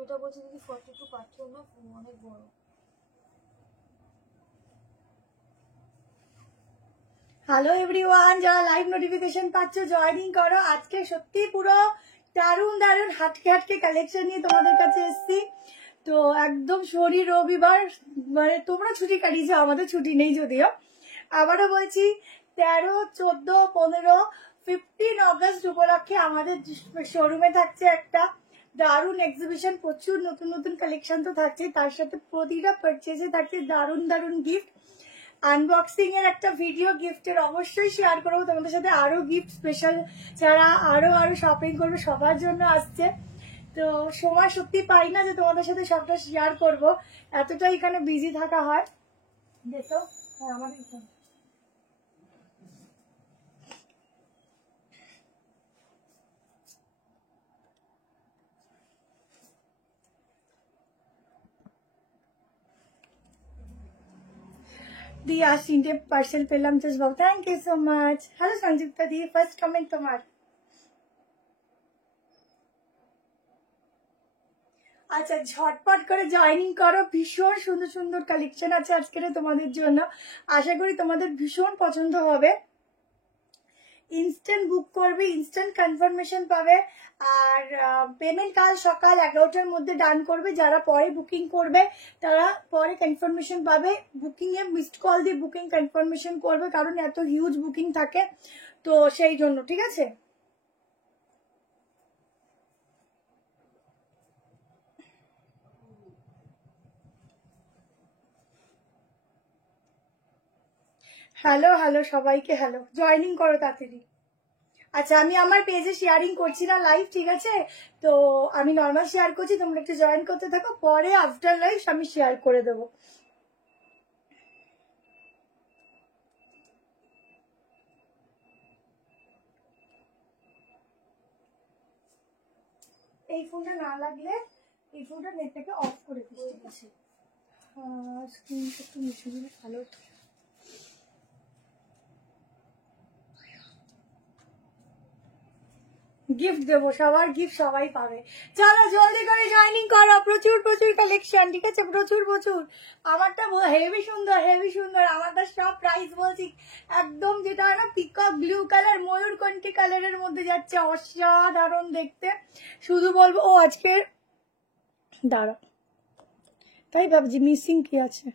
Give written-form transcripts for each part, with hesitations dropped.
মৌমিতা বলছে দিদি 42 পাঠিও না, অনেক বড়। হ্যালো এভরিওয়ান, যারা লাইভ নোটিফিকেশন পাচ্ছ জয়েনিং করো। আজকে সত্যি পুরো দারুণ দারুণ হাটকে হাটকে কালেকশন নিয়ে তোমাদের কাছে এসেছি। তো একদম শনি রবিবার, মানে তোমরা ছুটি কাটিয়েছো, আমাদের ছুটি নেই যদিও। আবারও বলছি 13, 14, 15, 15 অগস্ট উপলক্ষে আমাদের শোরুমে থাকছে একটা দারুণ এক্সিবিশন। প্রচুর নতুন নতুন কালেকশন তো থাকছে, তার সাথে প্রতিটা পারচেজে থাকছে দারুণ দারুণ গিফট। আনবক্সিং এর একটা ভিডিও গিফটের অবশ্যই শেয়ার করবো তোমাদের সাথে। আরো গিফট স্পেশাল যারা আরো শপিং করবে সবার জন্য আসছে। তো সময় সত্যি পাই না যে তোমাদের সাথে সবটা শেয়ার করব, এতটা এখানে বিজি থাকা হয়। দেখো হ্যাঁ আমার দি আজ 3টে পার্সেল পেলাম জাস্ট বাবু, thank you so much. Hello Sanjukta দি, ফার্স্ট কমেন্ট তোমার। আচ্ছা ঝটপট করে জয়েনিং করো, ভীষণ সুন্দর সুন্দর কালেকশন আছে আজকের তোমাদের জন্য, আশা করি তোমাদের ভীষণ পছন্দ হবে। ইনস্ট্যান্ট বুক করবে, ইনস্ট্যান্ট কনফার্মেশন পাবে। আর পেমেন্ট কাল সকাল 11টার মধ্যে ডান করবে। যারা পরে বুকিং করবে তারা পরে কনফার্মেশন পাবে। বুকিং এ মিসড কল দিয়ে বুকিং কনফার্মেশন করবে, কারণ এত হিউজ বুকিং থাকে তো সেই জন্য, ঠিক আছে। হ্যালো হ্যালো সবাইকে হ্যালো, জয়েনিং করো তাড়াতাড়ি। আচ্ছা আমি আমার পেজে শেয়ারিং করছি না লাইভ, ঠিক আছে, তো আমি নর্মাল শেয়ার করছি, তোমরা একটু জয়েন করতে থাকো, পরে আফটার লাইভ আমি শেয়ার করে দেবো। এই ফোনটা না লাগলে এই ফোনটা নেটটাকে অফ করে দিচ্ছি। স্ক্রিনটা একটু মিশে দিলে ভালো হতো। গিফট দেবো, সবার গিফট সবাই পাবে। চলো জলদি করে জয়েনিং করো, প্রচুর প্রচুর কালেকশন, ঠিক আছে, প্রচুর প্রচুর। আমারটা হেভি সুন্দর হেভি সুন্দর, আমারটা সব প্রাইস বলছি একদম, যেটা হয় না পিকক ব্লু কালার ময়ূরকণ্ঠী কালারের মধ্যে যাচ্ছে, অসাধারণ দেখতে। শুধু বলবো ও আজকে দাঁড়া, তাই ভাবছি মিসিং কি আছে।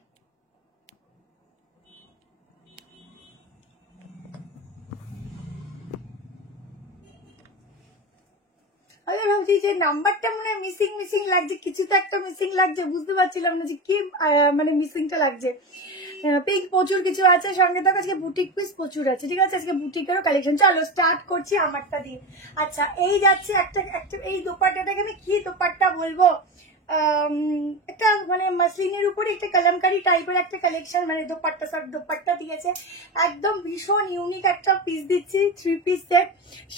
আমি ভাবছি যে নাম্বারটা মনে হয় মিসিং মিসিং লাগছে, কিছু তো একটা মিসিং লাগছে, বুঝতে পারছিলাম না যে কি মানে মিসিংটা লাগছে। পিঙ্ক প্রচুর কিছু আছে, সঙ্গে থাকা আজকে বুটিক পিস প্রচুর আছে, ঠিক আছে, আজকে বুটিকেরও কালেকশন। চলো স্টার্ট করছি আমারটা দিয়ে। আচ্ছা এই যাচ্ছে একটা একটা এই দোপাট্টাটাকে আমি কি দোপাট্টা বলবো, একটা মানে মাসলিনের উপরে একটা কলমকারি টাইপের একটা কালেকশন, মানে দোপাট্টা সব দোপাট্টা দিয়েছে, একদম ভীষণ ইউনিক একটা পিস দিচ্ছি, 3 পিস সেট।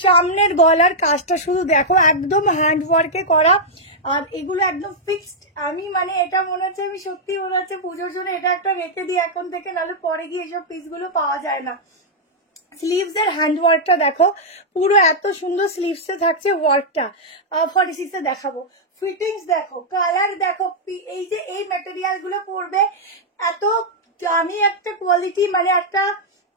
সামনের গলার কাজটা শুধু দেখো, একদম হ্যান্ড ওয়ার্কে করা, আর এগুলো একদম ফিক্সড। আমি মানে এটা মনে হচ্ছে, আমি সত্যি মনে হচ্ছে পুজোর জন্য এটা একটা রেখে দিই এখন থেকে, নাহলে পরে গিয়ে এসব পিসগুলো পাওয়া যায় না। স্লিভস এর হ্যান্ড ওয়ার্কটা দেখো, পুরো এত সুন্দর স্লিভসে থাকছে ওয়ার্কটা। 46 দেখাবো, ফিটিংস দেখো, কালার দেখো, এই যে এই ম্যাটেরিয়াল গুলো পরবে, এত দামি একটা কোয়ালিটি, মানে একটা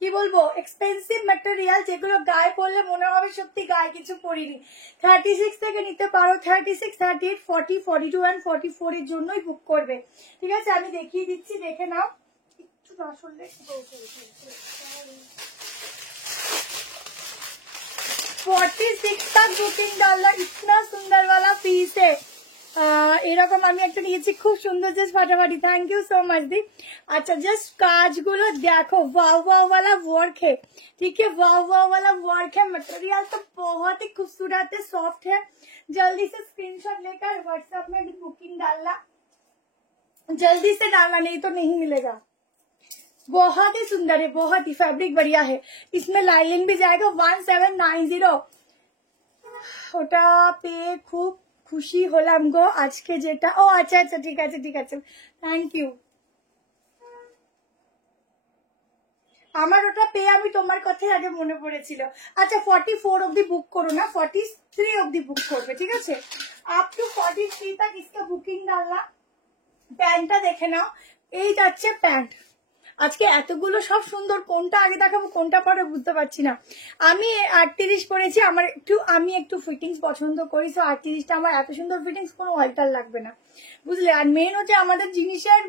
কি বলবো এক্সপেন্সিভ ম্যাটেরিয়াল, যেগুলো গায়ে পরলে মনে হবে সত্যি গায়ে কিছু পরিনি। 36 থেকে নিতে পারো, 36, 38, 40, 42 অ্যান্ড 44 এর জন্যই বুক করবে, ঠিক আছে। আমি দেখিয়ে দিচ্ছি, দেখে নাও একটু না শুনলে। 46 तक बुकिंग डालना, इतना सुंदर वाला पीस है। এরকম আমি একটা নিয়েছি, খুব সুন্দর, জাস্ট ফাটাফাটি, থ্যাংক ইউ সো মাচ দি। আচ্ছা জাস্ট কাজগুলো দেখো, वाव वाव वाला वर्क है, ठीक है, वाव वाव वाला वर्क है, मटेरियल तो बहुत ही खूबसूरत है, सॉफ्ट है। जल्दी से स्क्रीनशॉट लेकर व्हाट्सएप में भी बुकिंग डालना, जल्दी से डालना, नहीं तो नहीं मिलेगा। बहुत ही सुंदर है, बहुत ही फैब्रिक बढ़िया है, इसमें लाइनिंग भी जाएगा। 1790 ওটা পেয়ে খুব খুশি হলাম গো আজকে যেটা। ও আচ্ছা আচ্ছা, ঠিক আছে ঠিক আছে, থ্যাংক ইউ। আমার ওটা পেয়ে আমি তোমার কথাই আগে মনে পড়েছিল। আচ্ছা 44 অব্দি বুক করো না, 43 অব্দি বুক করবে, ঠিক আছে? আপ টু 43 तक इसका বুকিং डालना। প্যান্টটা দেখে নাও, এই যাচ্ছে প্যান্ট। আজকে এতগুলো সব সুন্দর, কোনটা আগে দেখাবো কোনটা পরে বুঝতে পারছি না। আমি 38 পরেছি, আমি একটু ফিটিংস পছন্দ করি, তো 38টা আমার এত সুন্দর ফিটিংস, কোনো অল্টার লাগবে না, বুঝলে? আর মেন হচ্ছে আমাদের জিনিসের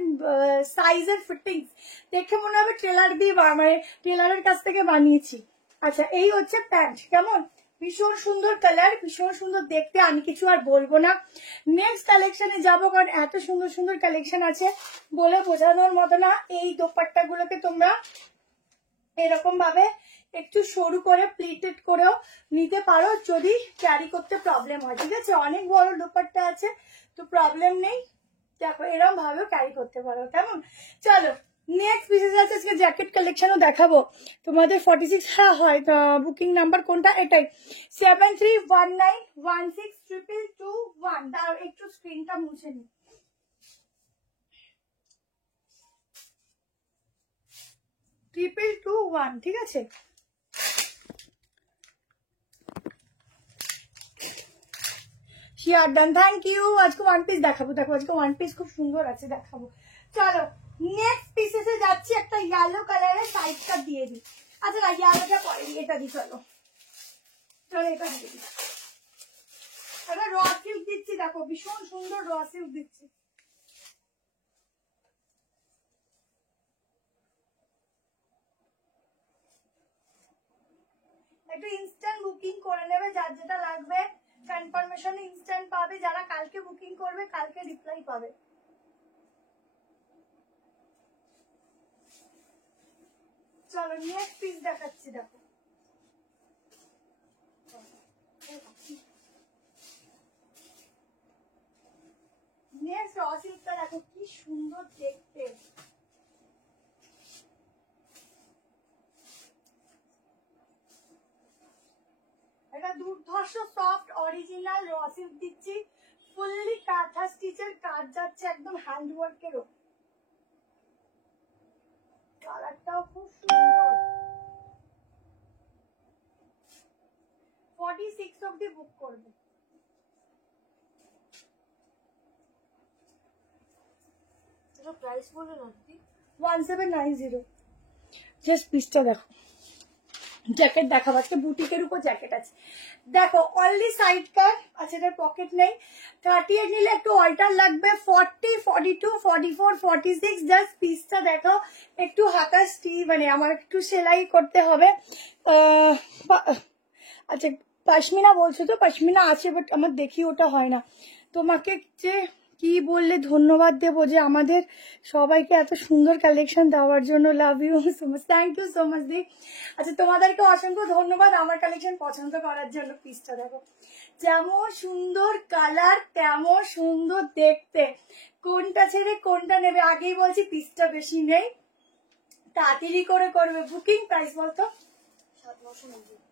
সাইজের ফিটিংস দেখে মনে হবে টেলার দিয়ে মানে টেলারের কাছ থেকে বানিয়েছি। আচ্ছা এই হচ্ছে প্যান্ট, কেমন ভীষণ সুন্দর কালার, ভীষণ সুন্দর দেখতে, আমি কিছু আর বলবো না। নেক্সট কালেকশনে যাবো, কারণ এত সুন্দর সুন্দর কালেকশন আছে বলে বোঝানোর মতো না। এই দোপাট্টা গুলোকে তোমরা এরকম ভাবে একটু সরু করে প্লিটেড করেও নিতে পারো যদি ক্যারি করতে প্রবলেম হয়, ঠিক আছে? অনেক বড় দোপাট্টা আছে তো প্রবলেম নেই, দেখো এরকম ভাবেও ক্যারি করতে পারো, কেমন? চলো নেক্সট পিসেস আছে, আজকে জ্যাকেট কালেকশনও দেখাবো তোমাদের। 46 হ্যাঁ হয়, বুকিং নাম্বার কোনটা? এটাই 7319162221। দাঁড়াও একটু স্ক্রিনটা মুছে নি। 2221, ঠিক আছে? শিয়ার ডান, থ্যাংক ইউ। আজকে ওয়ান পিস দেখাবো, দেখো আজকে ওয়ান পিস খুব সুন্দর আছে, দেখাবো। চলো নেক্সট পিসেসে যাচ্ছি, একটা ইয়েলো কালারের সাইডটা দিয়ে দিই। আচ্ছা না ইয়েলোটা পরে দিই, এটা দিই, চলো চলো এটা দিয়ে দিই। একটা র সিল্ক দিচ্ছি, দেখো ভীষণ সুন্দর র সিল্ক দিচ্ছি। একটু ইনস্ট্যান্ট বুকিং করে নেবে, যার যেটা লাগবে কনফার্মেশন ইনস্ট্যান্ট পাবে, যারা কালকে বুকিং করবে কালকে রিপ্লাই পাবে। চলো নেক্সট পিস দেখাচ্ছি, দেখো নেক্সট র সিল্কটা দেখো কি সুন্দর দেখতে। এটা দুর্ধর্ষ সফট অরিজিনাল র সিল্ক দিচ্ছি, ফুললি কাঁথা স্টিচের কাজ যাচ্ছে একদম হ্যান্ডওয়ার্কের ওপর। কালারটাও খুব সুন্দর। 46 অব্দি বুক করবে। এটা প্রাইস বলে না দিদি, 1790। জাস্ট পিসটা দেখো। জ্যাকেট দেখাবো আজকে, বুটিকের উপর জ্যাকেট আছে, দেখো অনলি সাইড কাট। আচ্ছা এটার পকেট নেই। 38 নিলে একটু অল্টার লাগবে, 40, 42, 44, 46। জাস্ট পিসটা দেখো, একটু হাতা মানে আমার একটু সেলাই করতে হবে। আচ্ছা পশমিনা বলছো তো, পশমিনা আছে বাট আমার দেখি ওটা হয় না। তোমাকে যে কি বললে ধন্যবাদ দেবো যে আমাদের সবাইকে এত সুন্দর কালেকশন দেওয়ার জন্য। Love you so much, thank you so much দি। আচ্ছা তোমাদেরকে অসংখ্য ধন্যবাদ আমার কালেকশন পছন্দ করার জন্য। পিসটা দেখো যেমন সুন্দর কালার, তেমন সুন্দর দেখতে। কোনটা ছেড়ে কোনটা নেবে, আগেই বলছি পিসটা বেশি নেই, তাড়াতাড়ি করে করবে বুকিং। প্রাইস বলতো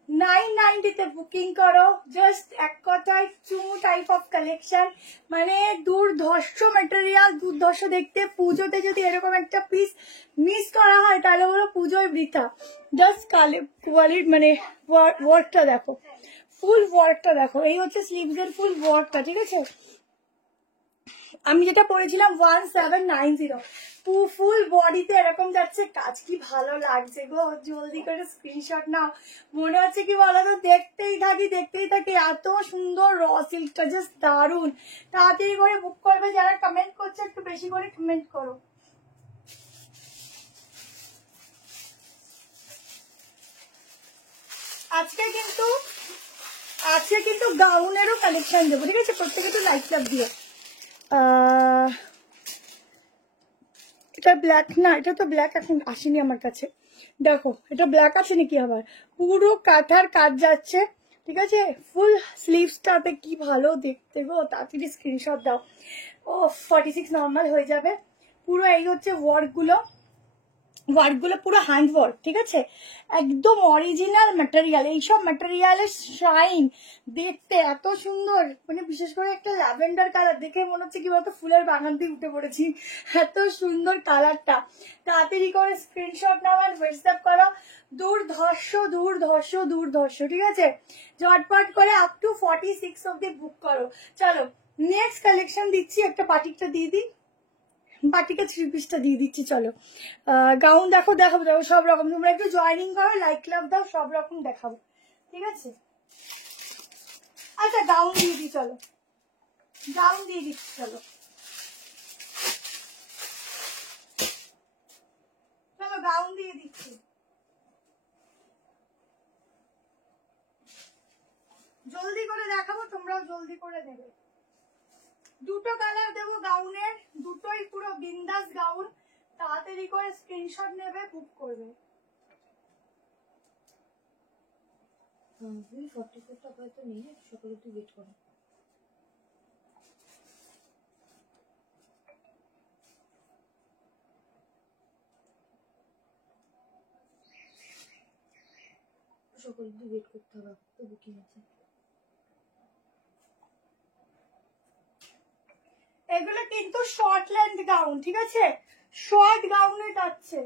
990 বুকিং করো। জাস্ট এক কথায় চুমু টাইপ অফ কালেকশন, মানে দুর্ধর্ষ মেটেরিয়াল, দুর্ধর্ষ দেখতে। পুজোতে যদি এরকম একটা পিস মিস করা হয় তাহলে বলো পুজোয় বৃথা। জাস্ট কোয়ালিটি মানে ওয়ার্কটা দেখো, ফুল ওয়ার্কটা দেখো। এই হচ্ছে স্লিভস এর ফুল ওয়ার্কটা, ঠিক আছে? আমি যেটা পরেছিলাম 1790, ফুল বডিতে এরকম যাচ্ছে কাজ, কি ভালো লাগছে গো। জলদি করে স্ক্রিনশট নাও, মনে হচ্ছে কি বলতো দেখতেই থাকি। এত সুন্দর র সিল্কটা, জাস্ট দারুন। তাড়াতাড়ি করে বুক করবে, যারা কমেন্ট করছে একটু বেশি করে কমেন্ট করো। আজকে কিন্তু গাউনেরও কালেকশন দেবো, ঠিক আছে? প্রত্যেকে একটু লাইক লাভ দিও। এটা ব্ল্যাক না, এটা তো ব্ল্যাক এখন আসেনি আমার কাছে। দেখো এটা ব্ল্যাক আছে নাকি, আবার পুরো কাঁথার কাজ যাচ্ছে, ঠিক আছে? ফুল স্লিভসটাতে কি ভালো দেখতে গো। তাড়াতাড়ি স্ক্রিনশট দাও। ও 46 নর্মাল হয়ে যাবে পুরো। এই হচ্ছে ওয়ার্ক গুলো, ওয়ার্কগুলো পুরো হ্যান্ড ওয়ার্ক, ঠিক আছে, একদম অরিজিনাল ম্যাটেরিয়াল। এইসব ম্যাটেরিয়ালের শাইন দেখতে এত সুন্দর, মানে বিশেষ করে একটা ল্যাভেন্ডার কালার দেখে মনে হচ্ছে কি বলতো ফুলের বাগান দিয়ে উঠে পড়েছি, এত সুন্দর কালারটা। তাড়াতাড়ি করে স্ক্রিনশট নাও আর হোয়াটসঅ্যাপ করো। দুর্ধর্ষ দুর্ধর্ষ দুর্ধর্ষ, ঠিক আছে, ঝটপট করে আপ টু 46 অব্দি বুক করো। চলো নেক্সট কালেকশন দিচ্ছি, একটা বাটিকটা দিয়ে দিই, বাটিকে 3 পিসটা দিয়ে দিচ্ছি। চলো গাউন দেখো, দেখাবো দেখো সব রকম, তোমরা একটু জয়েনিং করো, লাইক লাভ দাও, সব রকম দেখাবো, ঠিক আছে। আচ্ছা গাউন দিয়ে দিই, চলো গাউন দিয়ে দিচ্ছি, চলো চলো গাউন দিয়ে দিচ্ছি। জলদি করে দেখাবো, তোমরাও জলদি করে দেবে। দুটো কালার দেবো গাউনের, দুটোই পুরো বিন্দাস গাউন। তাড়াতাড়ি করে স্ক্রিনশট নেবে, বুক করবে। 44 টাকা তো নেই, সকালে একটু ওয়েট করো। সকালে একটু ওয়েট করতে হবে, তো বুকিং আছে। এগুলো কিন্তু শর্ট লেন্থ গাউন, ঠিক আছে, শর্ট গাউনে যাচ্ছে,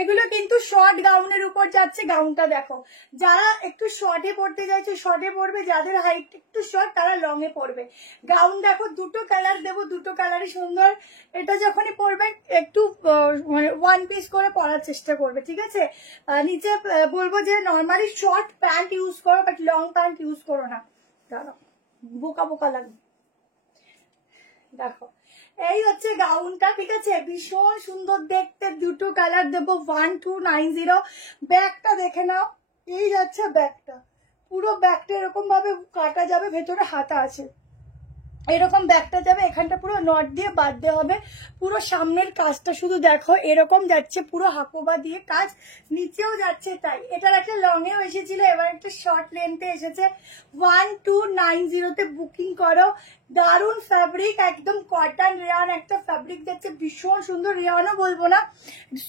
এগুলো কিন্তু শর্ট গাউনের উপর যাচ্ছে। গাউনটা দেখো, যারা একটু শর্টে পড়তে চাইছে শর্টে পড়বে, যাদের হাইট একটু শর্ট তারা লং এ পড়বে। গাউন দেখো, দুটো কালার দেবো, দুটো কালারই সুন্দর। এটা যখনই পরবে একটু মানে 1 পিস করে পরার চেষ্টা করবে, ঠিক আছে। নিচে বলবো যে নর্মালি শর্ট প্যান্ট ইউজ করো, বাট লং প্যান্ট ইউজ করো না, দাঁড়াও বোকা বোকা লাগবে। দেখো এই হচ্ছে গাউনটা, ঠিক আছে, ভীষণ সুন্দর দেখতে, দুটো কালার দেবো 1290। ব্যাগটা দেখে নাও, এই যাচ্ছে ব্যাগটা, পুরো ব্যাগটা এরকম ভাবে কাটা যাবে, ভেতরে হাতা আছে, এরকম ব্যাগটা যাবে, এখানটা পুরো নট দিয়ে বাঁধতে হবে। পুরো সামনের কাজটা শুধু দেখো, এরকম যাচ্ছে পুরো হাকোবা দিয়ে কাজ, নিচেও যাচ্ছে তাই। এটার একটা লং এও এসেছিল, এবার একটা শর্ট লেন্থে এসেছে। 1290-তে বুকিং করো। দারুন ফ্যাব্রিক, একদম কটন রেয়ান একটা ফ্যাব্রিক যাচ্ছে, ভীষণ সুন্দর, রেয়ানও বলবো না,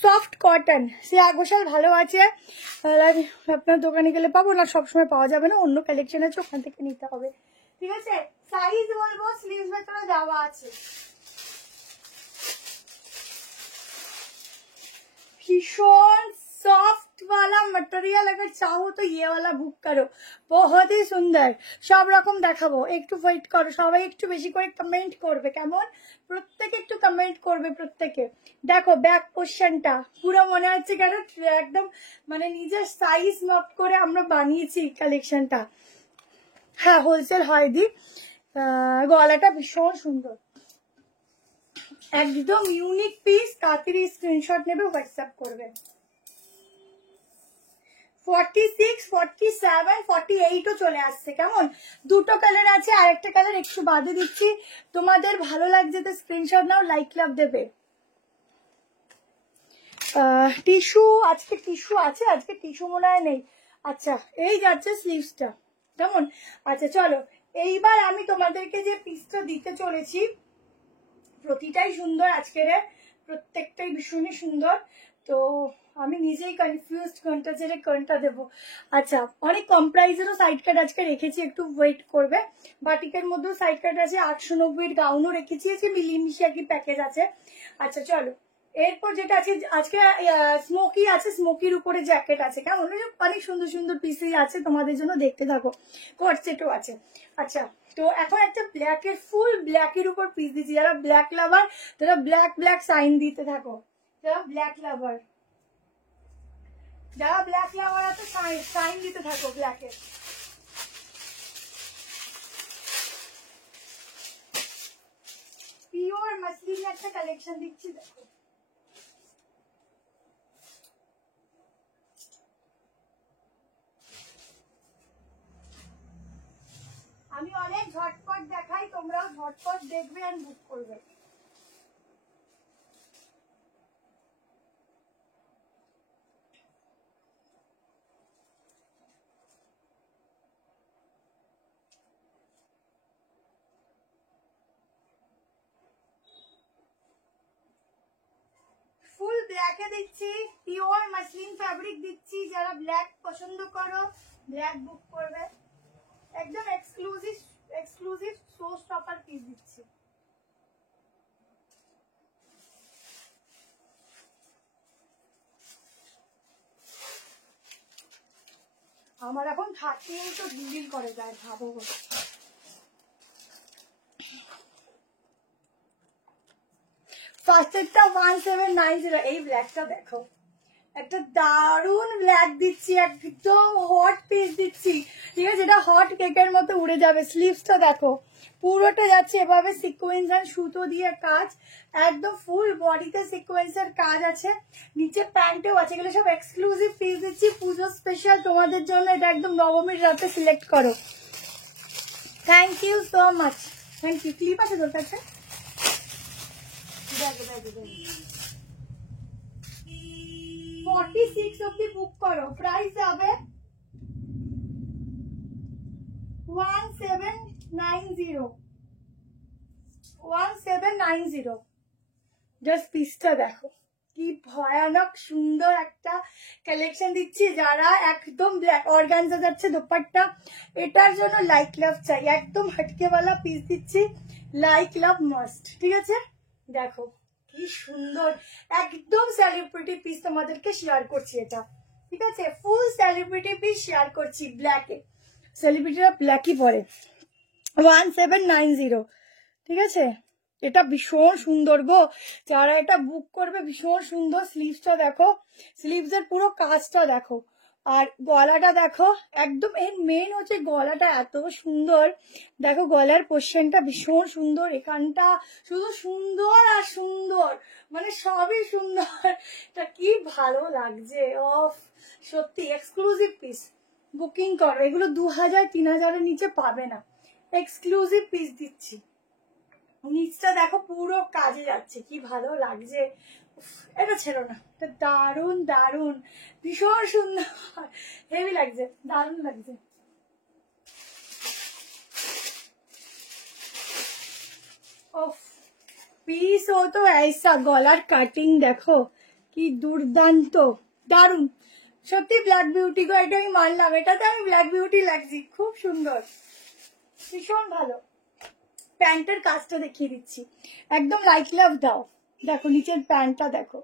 সফট কটন। সে আগোশাল ভালো আছে, আপনার দোকানে গেলে পাবো না, সবসময় পাওয়া যাবে না, অন্য কালেকশন আছে ওখান থেকে নিতে হবে, ঠিক আছে। সাইজ বলবো, স্লিভস ভেতরে দেওয়া আছে। भीषण सॉफ्ट वाला मटेरियल, अगर चाहो तो ये वाला बुक करो, बहुत ही सुंदर। सब रकम দেখাবো, একটু ওয়েট করো, সবাই একটু বেশি করে কমেন্ট করবে, কেমন, প্রত্যেকে একটু কমেন্ট করবে প্রত্যেকে। দেখো ব্যাক পোরশনটা পুরো মনে হচ্ছে কেন একদম মানে নিজের সাইজ মাপ করে আমরা বানিয়েছি কালেকশনটা। হ্যাঁ হোলসেল হয় দি। গলাটা ভীষণ সুন্দর, একদম ইউনিক পিস। তাড়াতাড়ি স্ক্রিনশট নেবে, হোয়াটসঅ্যাপ করবে। 46, 47, 48ও চলে আসছে, কেমন, দুটো কালার আছে, আরেকটা কালার একটু বাদে দিচ্ছি। তোমাদের ভালো লাগছে তো স্ক্রিনশট নাও, লাইক লাভ দেবে। টিস্যু, আজকে টিস্যু আছে, আজকে টিস্যু মনে হয় নেই। আচ্ছা এই যাচ্ছে স্লিভসটা, কেমন। আচ্ছা চলো এইবার আমি তোমাদেরকে যে পিসটা দিতে চলেছি, প্রতিটাই সুন্দর, আজকের প্রত্যেকটাই ভীষণই সুন্দর। তো আমি নিজেই কনফিউজড কোনটা ছেড়ে কোনটা দেবো। আচ্ছা অনেক কম প্রাইসেরও সাইড কাট আজকে রেখেছি, একটু ওয়েট করবে। বাটিকের মধ্যেও সাইড কাট আছে, 890 গাউনও রেখেছি, আজকে মিলিমিশি আর কি প্যাকেজ আছে। আচ্ছা চলো এরপর যেটা আছে, আজকে স্মোকি আছে, স্মোকির উপরে জ্যাকেট আছে, কেমন, অনেক সুন্দর সুন্দর পিসেস আছে তোমাদের জন্য, দেখতে থাকো। কোট সেটও আছে। আচ্ছা তো এখন একটা ব্ল্যাকের, ফুল ব্ল্যাকের উপর পিস দিচ্ছি, যারা ব্ল্যাক লাভার তারা ব্ল্যাক ব্ল্যাক সাইন দিতে থাকো, যারা ব্ল্যাক লাভার, যারা ব্ল্যাক লাভার আছে সাইন দিতে থাকো ব্ল্যাকের। পিওর মাসলিন একটা কালেকশন দিচ্ছি, দেখো আমি অনেক ঝটপট দেখাই, তোমরাও ঝটপট দেখবে আর বুক করবে। ব্ল্যাকে দিচ্ছি, পিওর মাসলিন ফ্যাব্রিক দিচ্ছি, যারা ব্ল্যাক পছন্দ করো ব্ল্যাক বুক করবে। একদম এক্সক্লুসিভ শো স্টপার পিস দিচ্ছি। আমার এখন 30 তো ডিল করে যায়, ভাবো। ফার্স্টেরটা 1790। এই ব্ল্যাকটা দেখো, একটা দারুন ব্ল্যাক দিচ্ছি, একদম হট পিস দিচ্ছি, ঠিক আছে? এটা হট কেকের মতো উড়ে যাবে। স্লিভসটা দেখো, পুরোটা যাচ্ছে এভাবে সিকোয়েন্স আর সুতো দিয়ে কাজ, একদম ফুল বডিতে সিকোয়েন্সের কাজ আছে, নিচে প্যান্টেও আছে। এগুলো সব এক্সক্লুসিভ পিস দিচ্ছি, পুজো স্পেশাল তোমাদের জন্য। এটা একদম নবমীর রাতে সিলেক্ট করো। Thank you so much, thank you. Clip আছে তোর কাছে? 46 অব্দি বুক করো, প্রাইস যাবে 1790। জাস্ট পিসটা দেখো, কি ভয়ানক সুন্দর একটা কালেকশন দিচ্ছি। যারা একদম ব্ল্যাক অর্গানজা যাচ্ছে দোপাট্টা, এটার জন্য লাইক লাভ চাই, একদম হটকেওয়ালা পিস দিচ্ছি, লাইক লাভ মাস্ট, ঠিক আছে? দেখো কি সুন্দর, একদম সেলিব্রিটি পিস তোমাদেরকে শেয়ার করছি এটা, ঠিক আছে? ফুল সেলিব্রিটি পিস শেয়ার করছি ব্ল্যাকে, সেলিব্রিটিরা ব্ল্যাকই পরে। 1790, ঠিক আছে? এটা ভীষণ সুন্দর গো, যারা এটা বুক করবে ভীষণ সুন্দর। স্লিভসটা দেখো, স্লিভসের পুরো কাজটা দেখো, আর গলাটা দেখো, একদম এর মেন হচ্ছে গলাটা এত সুন্দর। দেখো গলার পোর্শনটা ভীষণ সুন্দর, এখানটা শুধু সুন্দর আর সুন্দর, মানে সবই সুন্দর। এটা কি ভালো লাগছে, অফ সত্যি এক্সক্লুসিভ পিস। বুকিং করো, এগুলো 2000-3000-এর নিচে পাবে না, এক্সক্লুসিভ পিস দিচ্ছি। নিচটা দেখো পুরো কাজে যাচ্ছে, কি ভালো লাগছে। এটা ছেড়ো না, এটা দারুন দারুন, ভীষণ সুন্দর, হেভি লাগছে, দারুন লাগছে। ওফ পিস ও তো ऐसा, গলার কাটিং দেখো কি দুর্দান্ত, দারুন সত্যি। ব্ল্যাক বিউটি গো, এটা আমি মানলাম, এটাতে আমি ব্ল্যাক বিউটি লাগছি, খুব সুন্দর, ভীষণ ভালো। প্যান্টের কাজটা দেখিয়ে দিচ্ছি, একদম লাইট লাভ দাও। দেখো নিচের প্যান্টটা দেখো,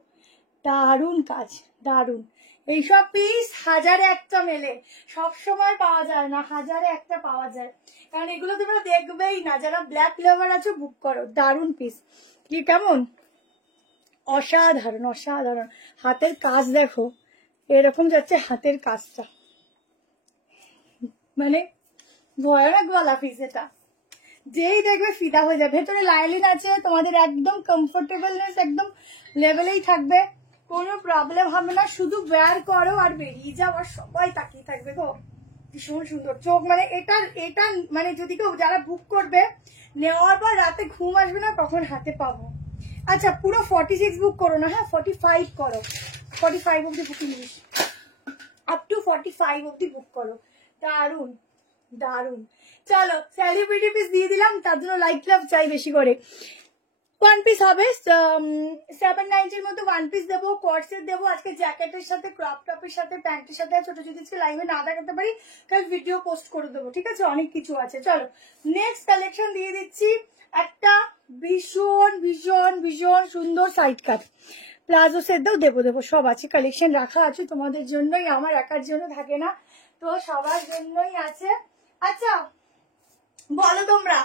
দারুন কাজ, দারুন। এইসব পিস 1000-এ একটা মেলে, সবসময় পাওয়া যায় না, 1000-এ একটা পাওয়া যায়, কারণ এগুলো তোমরা দেখবেই না। যারা ব্ল্যাক লাভার আছো বুক করো, দারুন পিস। কি কেমন অসাধারণ, অসাধারণ। হাতের কাজ দেখো, এরকম যাচ্ছে হাতের কাজটা, মানে ভয়ানক গলা পিস। এটা যেই দেখবে ফিদা হয়ে যাবে। ভেতরে লাইলিন আছে, তোমাদের একদম কমফোর্টেবলনেস একদম লেভেলেই থাকবে, কোনো প্রবলেম হবে না। শুধু ওয়্যার করো আর বেরিয়ে যাও, আর সবাই তাকিয়ে থাকবে গো, ভীষণ সুন্দর। চোখ মানে এটা এটা মানে যদি কেউ যারা বুক করবে, নেওয়ার পর রাতে ঘুম আসবে না কখন হাতে পাবো। আচ্ছা পুরো 46 বুক করো না, হ্যাঁ 45 করো, 45 অব্দি বুকিং লিস্ট, আপ টু 45 অব্দি বুক করো। দারুন দারুন। চলো সেলিব্রিটি পিস দিয়ে দিলাম, তার জন্য লাইক লাভ চাই বেশি করে। ওয়ান পিস হবে 790-র মতো ওয়ান পিস দেবো, কর্সেট দেবো আজকে, জ্যাকেটের সাথে, ক্রপ টপের সাথে, প্যান্টের সাথে। ছোট যদি লাইভে না দেখাতে পারি কাল ভিডিও পোস্ট করে দেবো, ঠিক আছে? অনেক কিছু আছে। চলো নেক্সট কালেকশন দিয়ে দিচ্ছি, একটা ভীষণ ভীষণ ভীষণ সুন্দর সাইড কাট প্লাজো সেটও দেবো, সব আছে, কালেকশন রাখা আছে তোমাদের জন্যই, আমার একার জন্য থাকে না, তো সবার জন্যই আছে। আচ্ছা বলো তোমরা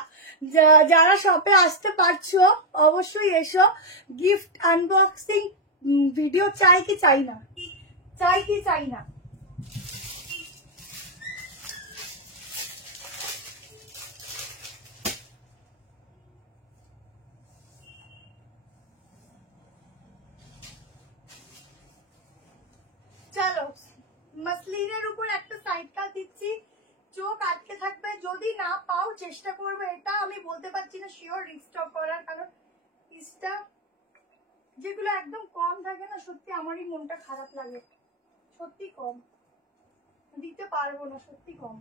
যারা শপে আসতে পারছো অবশ্যই এসো। গিফট আনবক্সিং ভিডিও চাই কি চাই না, চাই কি চাই না? চলো মাসলিনের উপর একটা সাইড কাট দিচ্ছি, চোখ আটকে থাকবে, যদি না পাও চেষ্টা করবে, এটা আমি বলতে পারছি না শিওর রিস্টক করার, কারণ পিসটা যেগুলো একদম কম থাকে না, সত্যি আমারই মনটা খারাপ লাগে, সত্যি কম দিতে পারবো না, সত্যি কম।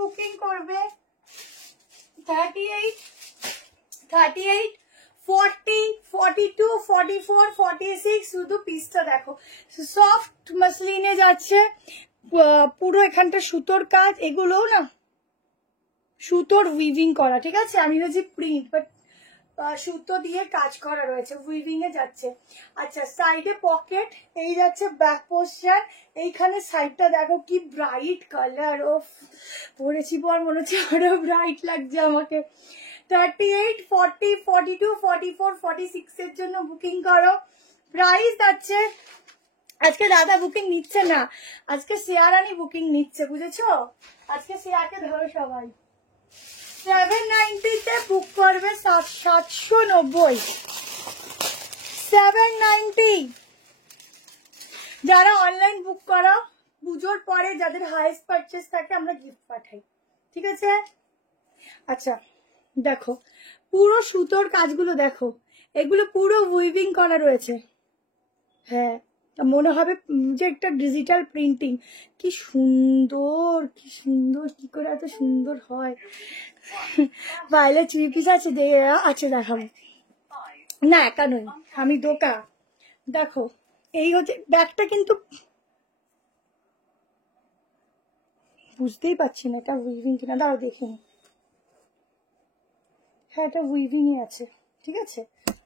বুকিং করবে 38, 38, 40, 42, 44, 46 শুধু পিসটা দেখো সফট মাসলিনে যাচ্ছে পুরো এখানটা সুতোর কাজ এগুলোও না সুতোর উইভিং করা ঠিক আছে আমি ভেবেছি প্রিন্ট বাট সুতো দিয়ে কাজ করা রয়েছে উইভিং এ যাচ্ছে আচ্ছা সাইডে পকেট এই যাচ্ছে ব্যাক পোস্টার এইখানে সাইডটা দেখো কি ব্রাইট কালার ও পরেছি পর মনে হচ্ছে আরো ব্রাইট লাগছে আমাকে 38, 40, 42, 44, 46 এর জন্য বুকিং করো প্রাইস যাচ্ছে আজকে দাদা বুকিং নিচ্ছে না আজকে শেয়ারানি বুকিং নিচ্ছে বুঝেছো আজকে শেয়ারকে ধরো সবাই 790 তে বুক করবে 790 790 যারা অনলাইন বুক করো পুজোর পরে যাদের হাইয়েস্ট পারচেজ থাকে আমরা গিফট পাঠাই ঠিক আছে আচ্ছা দেখো পুরো সুতোর কাজগুলো দেখো এগুলো পুরো উইভিং করা রয়েছে হ্যাঁ মনে হবে যে একটা ডিজিটাল প্রিন্টিং কি সুন্দর কি করে এত সুন্দর হয় বাইরে থ্রি পিস আছে আছে দেখাবো না একা নই আমি দোকা দেখো এই হচ্ছে ব্যাগটা কিন্তু বুঝতেই পারছি না এটা উইভিং কিনা দাঁড়াও দেখিনি হ্যাঁ এটা উইভিং এ আছে ঠিক আছে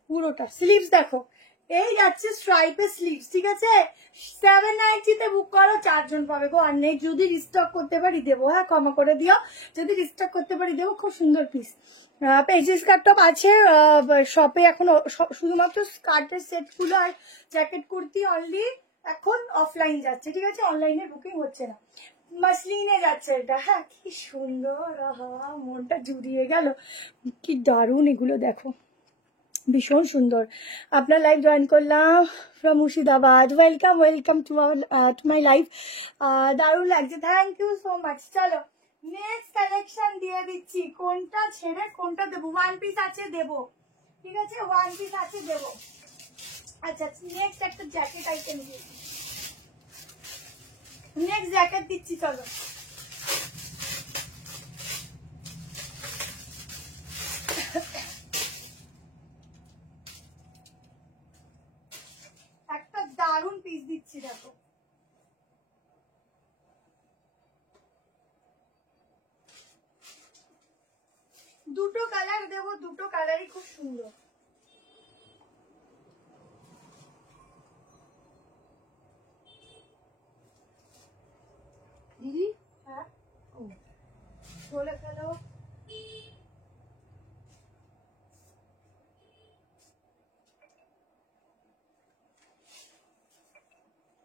পুরোটা স্লিভস দেখো এই যাচ্ছে স্ট্রাইপের স্লিভস ঠিক আছে 790 তে বুক করো 4 জন পাবে গো আর নেই যদি রিস্টক করতে পারি দেবো হ্যাঁ ক্ষমা করে দিও যদি রিস্টক করতে পারি দেবো খুব সুন্দর পিস পেজেস কাটটপ আছে শপে এখন শুধুমাত্র স্কার্টের সেটগুলো আর জ্যাকেট কুর্তি অনলি এখন অফলাইন যাচ্ছে ঠিক আছে অনলাইনে বুকিং হচ্ছে না মাসলিনে যাচ্ছে এটা হ্যাঁ কি সুন্দর মনটা জুড়িয়ে গেল কি দারুণ এগুলো দেখো ভীষণ সুন্দর আপনার লাইভ জয়েন করলাম from Murshidabad welcome to my live দারুণ লাগছে থ্যাংক ইউ সো মাচ চলো নেক্সট কালেকশন দিয়ে দিচ্ছি কোনটা ছেড়ে কোনটা দেবো ওয়ান পিস আছে দেবো ঠিক আছে ওয়ান পিস আছে দেবো আচ্ছা নেক্সট একটা জ্যাকেট আইটেম দিচ্ছি নেক্সট জ্যাকেট দিচ্ছি চলো একটা দারুণ পিস দিচ্ছি দেখো দুটো কালার দেবো দুটো কালারই খুব সুন্দর দিদি হ্যাঁ বলে ফেলো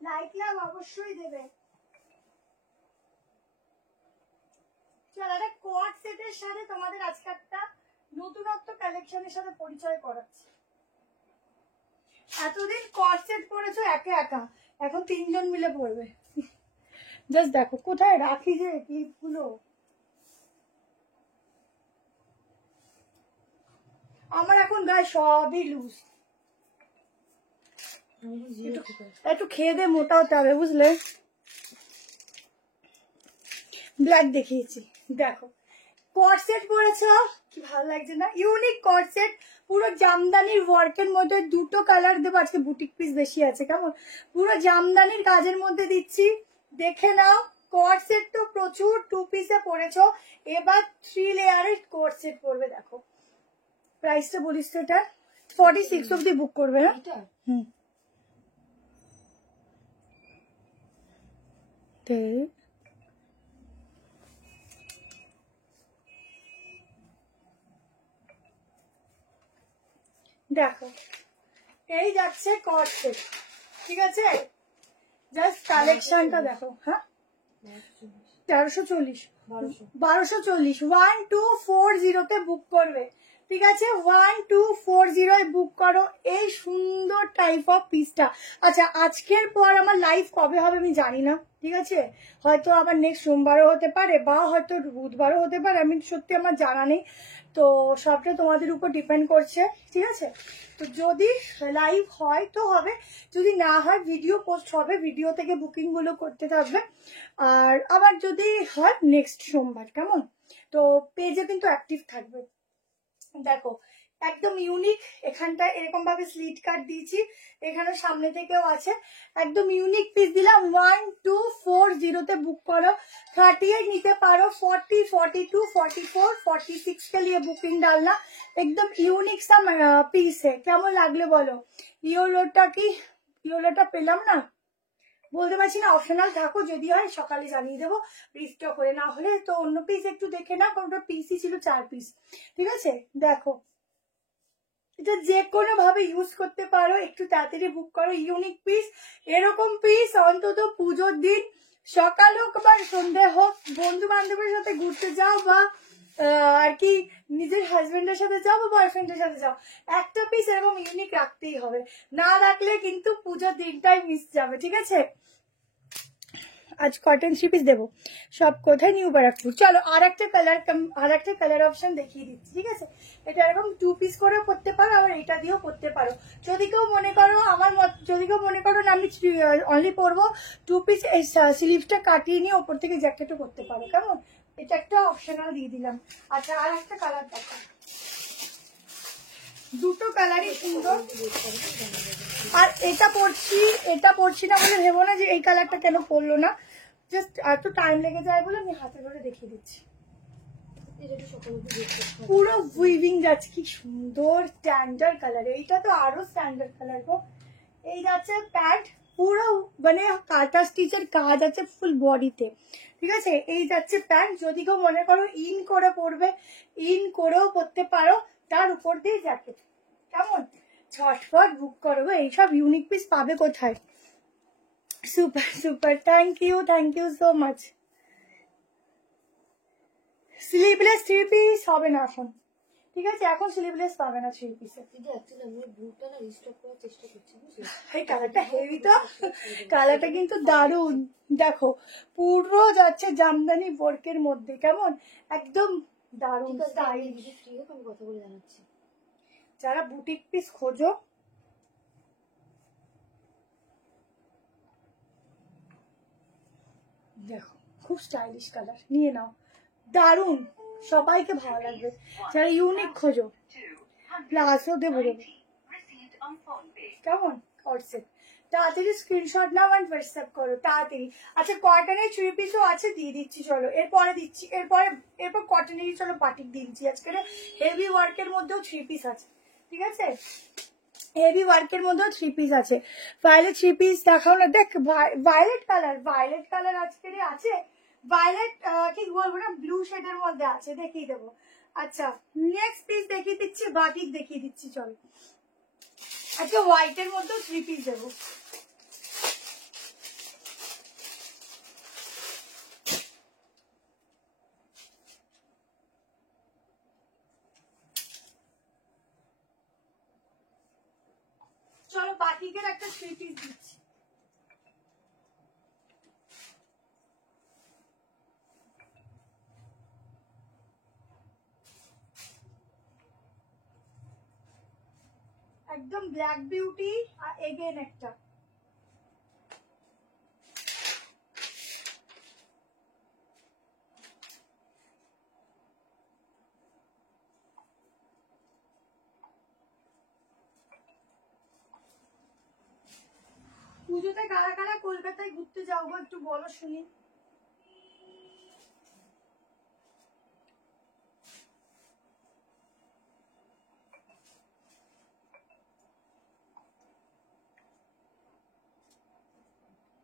লাইক লাভ অবশ্যই দেবে চল একটা কোয়াড সেটের সাথে তোমাদের আজকে একটা নতুনত্ব কালেকশনের সাথে পরিচয় করাচ্ছি এতদিন কোয়াড সেট পরেছো একা একা এখন 3 জন মিলে পড়বে জাস্ট দেখো কোথায় রাখি যে ক্লিপগুলো আমার এখন গায়ে সবই লুজ একটু খেয়ে দিয়ে মোটা হতে হবে বুঝলে ব্ল্যাক দেখিয়েছি দেখো কট সেট পরেছ কি ভালো লাগছে না ইউনিক কট সেট পুরো জামদানির ওয়ার্কের মধ্যে দুটো কালার দেবো আজকে বুটিক পিস বেশি আছে কেমন পুরো জামদানির কাজের মধ্যে দিচ্ছি দেখে নাও কট সেট তো প্রচুর 2 পিসে পরেছো এবার 3 লেয়ারের কট সেট পড়বে দেখো প্রাইসটা বলিস তো এটা 46 অবধি বুক করবে হ্যাঁ হুম দেখো এই যাচ্ছে কট সেট ঠিক আছে জাস্ট কালেকশনটা দেখো হ্যাঁ 1340 1240 1240 তে বুক করবে ঠিক আছে 1240 বুক করো এই সুন্দর টাইপ অফ পিসটা আচ্ছা আজকের পর আমার লাইভ কবে হবে আমি জানি না ঠিক আছে হয়তো আবার নেক্সট সোমবারও হতে পারে বা হয়তো বুধবারও হতে পারে আমি সত্যি আমার জানা নেই তো তো সবটা তোমাদের উপর ডিপেন্ড করছে, ঠিক আছে? তো যদি লাইভ হয় তো হবে, যদি না হয় ভিডিও পোস্ট হবে, ভিডিও থেকে বুকিংগুলো করতে থাকবে। আর আবার যদি হয় নেক্সট সোমবার, কেমন? তো পেজে কিন্তু অ্যাক্টিভ থাকবে। দেখো একদম ইউনিক, এখানটায় এরকম ভাবে স্লিট কাট দিয়েছি, এখানে সামনে থেকেও আছে, একদম ইউনিক পিস দিলাম। 1240 বুক করো, 38 নিতে পারো, 40, 42, 44, 46 के लिए बुकिंग डालना। एकदम यूनिक सा পিস है। কেমন লাগলো বলো? ইয়োলোটা কি ইয়োলোটা পেলাম না, বলতে পারছি না, অপশনাল থাকো, যদি হয় সকালে জানিয়ে দেবো রিস্টক করে, না হলে তো অন্য পিস একটু দেখে না, কারণ ওটা পিসই ছিল 4 পিস, ঠিক আছে? দেখো এটা যে কোনো ভাবে ইউজ করতে পারো, একটু তাড়াতাড়ি বুক করো, ইউনিক পিস। এরকম পিস অন্তত পুজোর দিন সকাল হোক বা সন্ধে হোক, বন্ধু বান্ধবের সাথে ঘুরতে যাও বা আর কি নিজের হাজবেন্ডের সাথে যাও বা বয়ফ্রেন্ডের সাথে যাও, একটা পিস এরকম ইউনিক রাখতেই হবে, না রাখলে কিন্তু পুজোর দিনটাই মিস যাবে, ঠিক আছে? আজ কটন 3 পিস দেবো, সব কোথায় নিউ ব্যারাকপুর। চলো আর একটা কালার অপশন দেখিয়ে দিচ্ছি, ঠিক আছে? এটা এরকম 2 পিস করেও পরতে পারো, আবার এটা দিয়েও পরতে পারো। যদি কেউ মনে করো যদি কেউ মনে করো না আমি অনলি পরবো 2 পিস, স্লিভটা কাটিয়ে নিয়ে ওপর থেকে জ্যাকেটও করতে পারো, কেমন? এটা একটা অপশনাল দিয়ে দিলাম। আচ্ছা আর একটা কালার দেখো, দুটো কালারই সুন্দর। আর এটা পরছি না বলে ভেবো না যে এই কালারটা কেন পরলো না, জাস্ট এত টাইম লেগে যায় বলে আমি হাতে ধরে দেখিয়ে দিচ্ছি। পুরো উইভিং যাচ্ছে, কি সুন্দর স্ট্যান্ডার্ড কালার, এইটা তো আরো স্ট্যান্ডার্ড কালার গো। এই যাচ্ছে প্যান্ট, পুরো মানে কাটা স্টিচের কাজ আছে ফুল বডিতে, ঠিক আছে? এই যাচ্ছে প্যান্ট, যদি কেউ মনে করো ইন করে পরবে, ইন করেও পরতে পারো, তার উপর দিয়ে জ্যাকেট, কেমন? ঝটপট বুক করো গো, এইসব ইউনিক পিস পাবে কোথায়? Super super, thank you so much. Sleeveless 3 piece হবে না এখন, ঠিক আছে? এখন স্লিভলেস পাবে না 3 পিসে। এই কালারটা হেভি তো, কালারটা কিন্তু দারুণ। দেখো পুরো যাচ্ছে জামদানি ওয়ার্কের মধ্যে, কেমন? একদম দারুণ স্টাইল। যারা বুটিক পিস খোঁজো, দেখো খুব স্টাইলিশ কালার, নিয়ে নাও, দারুণ, সবাইকে ভালো লাগবে। যারা ইউনিক খোঁজো, প্লাসও দেবো, কেমন? কটসেট তাড়াতাড়ি স্ক্রিনশট নাও আর হোয়াটসঅ্যাপ করো তাড়াতাড়ি। আচ্ছা কটনের 3 পিসও আছে, দিয়ে দিচ্ছি, চলো এরপরে দিচ্ছি, এরপর কটনেরই চলো বাটিক দিচ্ছি। আজকে হেভি ওয়ার্কের মধ্যেও 3 পিস আছে, ঠিক আছে? হেভি ওয়ার্কের মধ্যেও 3 পিস আছে। ভায়োলেট 3 পিস দেখাও না, দেখ ভায়োলেট কালার আজকে আছে, ভায়োলেট কি বলবো না, ব্লু শেডের মধ্যে আছে, দেখিয়ে দেবো। আচ্ছা নেক্সট পিস দেখিয়ে দিচ্ছি, বাটিক দেখিয়ে দিচ্ছি, চলো। আচ্ছা হোয়াইটের মধ্যেও 3 পিস দেবো। চলো বাটিকের একটা 3 পিস দিচ্ছি। একদম ব্ল্যাক বিউটি, আর এগেন একটা পুজোতে কারা কারা কলকাতায় ঘুরতে যাও গো, একটু বলো শুনি।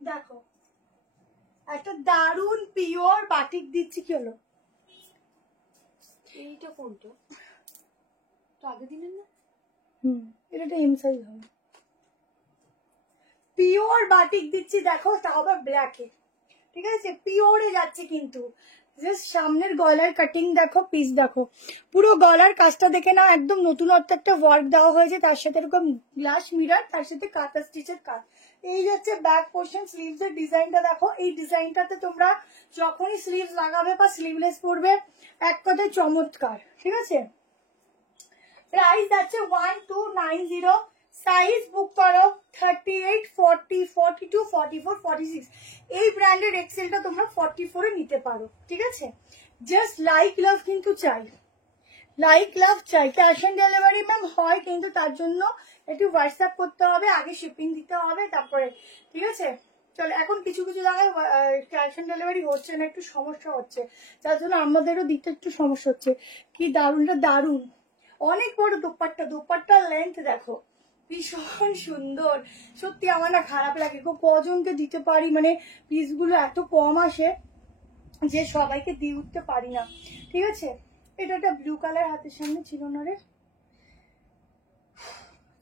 দেখো একটা দারুন পিওর বাটিক দিচ্ছি, কি হলো? এইটা কোনটা? তো আগে দিলেন না? এটা এম সাইজ হবে। পিওর বাটিক দিচ্ছি, দেখো তাও আবার ব্ল্যাকে, ঠিক আছে? পিওরে যাচ্ছে কিন্তু, জাস্ট সামনের গলার কাটিং দেখো, পিস দেখো, পুরো গলার কাজটা দেখে না, একদম নতুনত্ব একটা ওয়ার্ক দেওয়া হয়েছে, তার সাথে এরকম গ্লাস মিরর, তার সাথে কাঁথা স্টিচের কাজ। এই যাচ্ছে ব্যাক পোর্শন, স্লিভস এর ডিজাইনটা দেখো, এই ডিজাইনটাতে তোমরা যখনই স্লিভস লাগাবে বা স্লিভলেস পরবে, এক কথায় চমৎকার, ঠিক আছে? প্রাইস আছে 1290, সাইজ বুক করো 38, 40, 42, 44, 46। এই ব্র্যান্ডের এক্সেলটা তোমরা 44 এ নিতে পারো, ঠিক আছে? জাস্ট লাইক লাভ কিন্তু চাই, লাইক লাভ চাই। ক্যাশ অন ডেলিভারি ম্যাম হয়, কিন্তু তার জন্য একটু হোয়াটসঅ্যাপ করতে হবে, আগে শিপিং দিতে হবে, তারপরে, ঠিক আছে? চলো, এখন কিছু কিছু জায়গায় ক্যাশ অন ডেলিভারি হচ্ছে না, একটু সমস্যা হচ্ছে, যার জন্য আমাদেরও দিতে একটু সমস্যা হচ্ছে। কি দারুনটা দারুন, অনেক বড় দোপাট্টা, দোপাট্টার লেন্থ দেখো ভীষণ সুন্দর। সত্যি আমার না খারাপ লাগে, কজনকে দিতে পারি, মানে পিসগুলো এত কম আসে যে সবাইকে দিয়ে উঠতে পারি না, ঠিক আছে? এটা একটা ব্লু কালার হাতের সামনে ছিল না রে,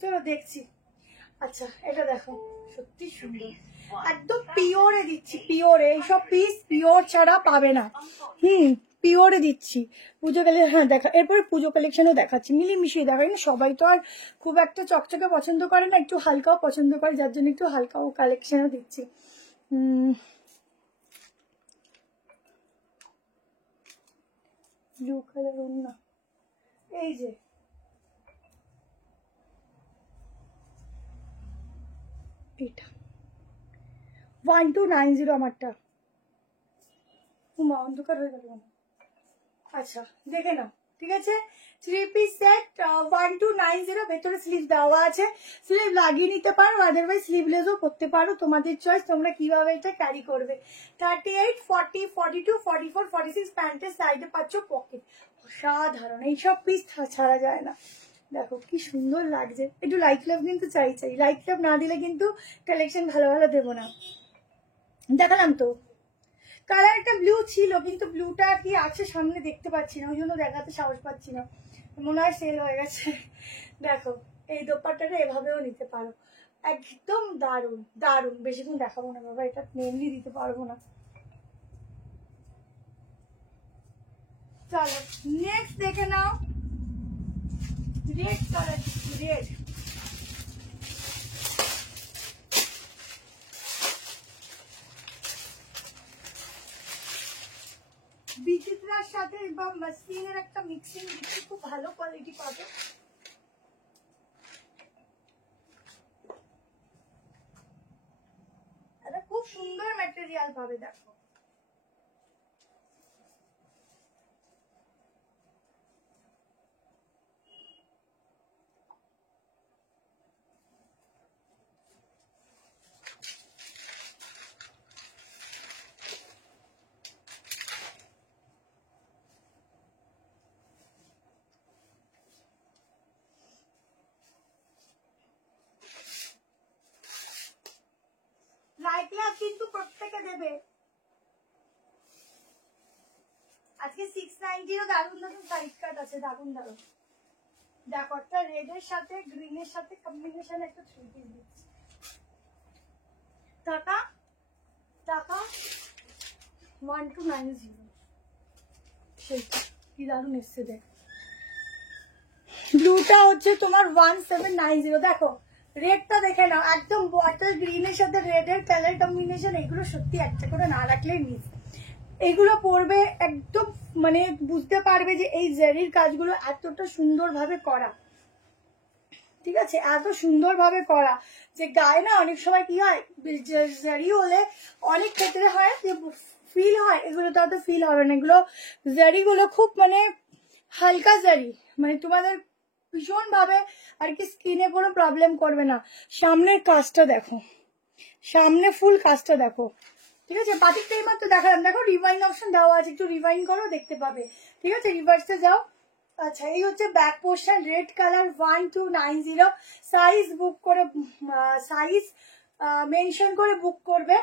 চলো দেখছি। আচ্ছা এটা দেখো, সত্যি সুন্দর, একদম পিওরে দিচ্ছি, পিওরে। এইসব পিস পিওর ছাড়া পাবে না, পিওরে দিচ্ছি। পুজো কালেকশন, হ্যাঁ দেখা, এরপরে পুজো কালেকশনও দেখাচ্ছি, মিলিমিশিয়ে দেখাই না, সবাই তো আর খুব একটা চকচকে পছন্দ করে না, একটু হালকাও পছন্দ করে, যার জন্য একটু হালকাও কালেকশনও দিচ্ছি। ব্লু কালার অন্য, এই যে এটা 1290 আমারটা। উমা অন্ধকার হয়ে গেল। আচ্ছা দেখে নাও, ঠিক আছে? 3 পিস সেট 1290, ভেতরে স্লিভ দেওয়া আছে, স্লিভ লাগিয়ে নিতে পারো, আদারওয়াইজ স্লিভলেসও করতে পারো, তোমাদের চয়েস, তোমরা কিভাবে এটা ক্যারি করবে। 38, 40, 42, 44, 46 প্যান্টের সাইডে পাচ্ছ পকেট, অসাধারণ। এইসব পিস ছাড়া যায় না, দেখো কি সুন্দর লাগছে। একটু লাইক লাভ কিন্তু চাই, লাইক লাভ না দিলে কিন্তু কালেকশন ভালো ভালো দেবো না। দেখালাম তো, কালার একটা ব্লু ছিল, কিন্তু ব্লুটা কি আছে সামনে দেখতে পাচ্ছি না, ওই জন্য দেখাতে সাহস পাচ্ছি না, মনে হয় সেল হয়ে গেছে। দেখো এই দোপাট্টাটা এভাবেও নিতে পারো, একদম দারুন দারুন। বেশিক্ষণ দেখাবো না বাবা, এটা মেনলি দিতে পারবো না। চলো নেক্সট দেখে নাও, রেড কালার, রেড। বিচিত্রার সাথে বা মসলিনের একটা মিক্সিং দিচ্ছি, খুব ভালো কোয়ালিটি পাবে। এটা খুব সুন্দর ম্যাটেরিয়াল পাবে, দেখো লাইক লাভ কিন্তু প্রত্যেকে দেবে। আজকে 690 দারুন দারুন সাইড কাট আছে, দারুন দারুন। দেখো একটা রেড এর সাথে গ্রিনের সাথে কম্বিনেশন একটা 3 পিস দিচ্ছি। টাকা টাকা 1290, সেইটা কি দারুন এসছে দেখ। ব্লুটা হচ্ছে তোমার 1790। দেখো রেডটা দেখে নাও, একদম বটল গ্রিনের সাথে রেডের কালার কম্বিনেশন, এগুলো সত্যি একটা করে না রাখলেই মিস। এগুলো পরবে একদম, মানে বুঝতে পারবে যে এই জারির কাজগুলো এতটা সুন্দরভাবে করা, ঠিক আছে? এত সুন্দরভাবে করা যে গায়ে না অনেক সময় কি হয়, জারি হলে অনেক ক্ষেত্রে হয় যে ফিল হয়, এগুলো তো অত ফিল হবে না। এগুলো জারিগুলো খুব মানে হালকা জারি, মানে তোমাদের ভীষণ ভাবে আর কি স্কিনে কোনো প্রবলেম করবে না। সামনের কাজটা দেখো, সামনে ফুল কাজটা দেখো, ঠিক আছে? বাটিকটা এই মাত্র দেখালাম, দেখো রিভাইন অপশন দেওয়া আছে, একটু রিভাইন করো দেখতে পাবে, ঠিক আছে? রিভার্সে যাও। আচ্ছা এই হচ্ছে back portion, red colour 1290, size book করে, সাইজ মেনশন করে বুক করবে।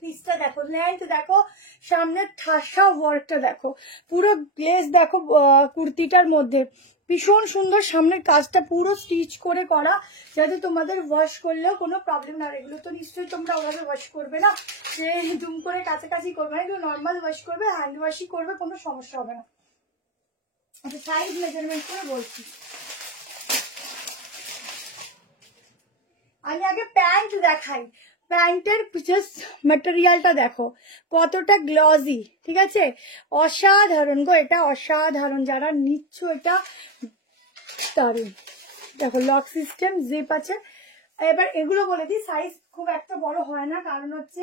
পিসটা দেখো, লেন্থ দেখো, সামনের ঠাসা ওয়ার্কটা দেখো, পুরো গ্লেজ দেখো কুর্তিটার মধ্যে, ভীষণ সুন্দর। সামনের কাজটা পুরো স্টিচ করে করা, যাতে তোমাদের ওয়াশ করলেও কোনো প্রবলেম না। এগুলো তো নিশ্চয়ই তোমরা ওভাবে ওয়াশ করবে না, যে দুম করে কাছাকাছি করবে না, এগুলো নর্মাল ওয়াশ করবে, হ্যান্ড ওয়াশই করবে, কোনো সমস্যা হবে না। আচ্ছা সাইজ মেজারমেন্ট করে বলছি। আমি আগে প্যান্ট দেখাই, প্যান্টের জাস্ট ম্যাটেরিয়ালটা দেখো কতটা গ্লজি, ঠিক আছে? অসাধারণ গো, এটা অসাধারণ। যারা নিচ্ছ এটা দারুণ। দেখো লক সিস্টেম, জিপ আছে। এবার এগুলো বলে দিই, সাইজ খুব একটা বড় হয় না, কারণ হচ্ছে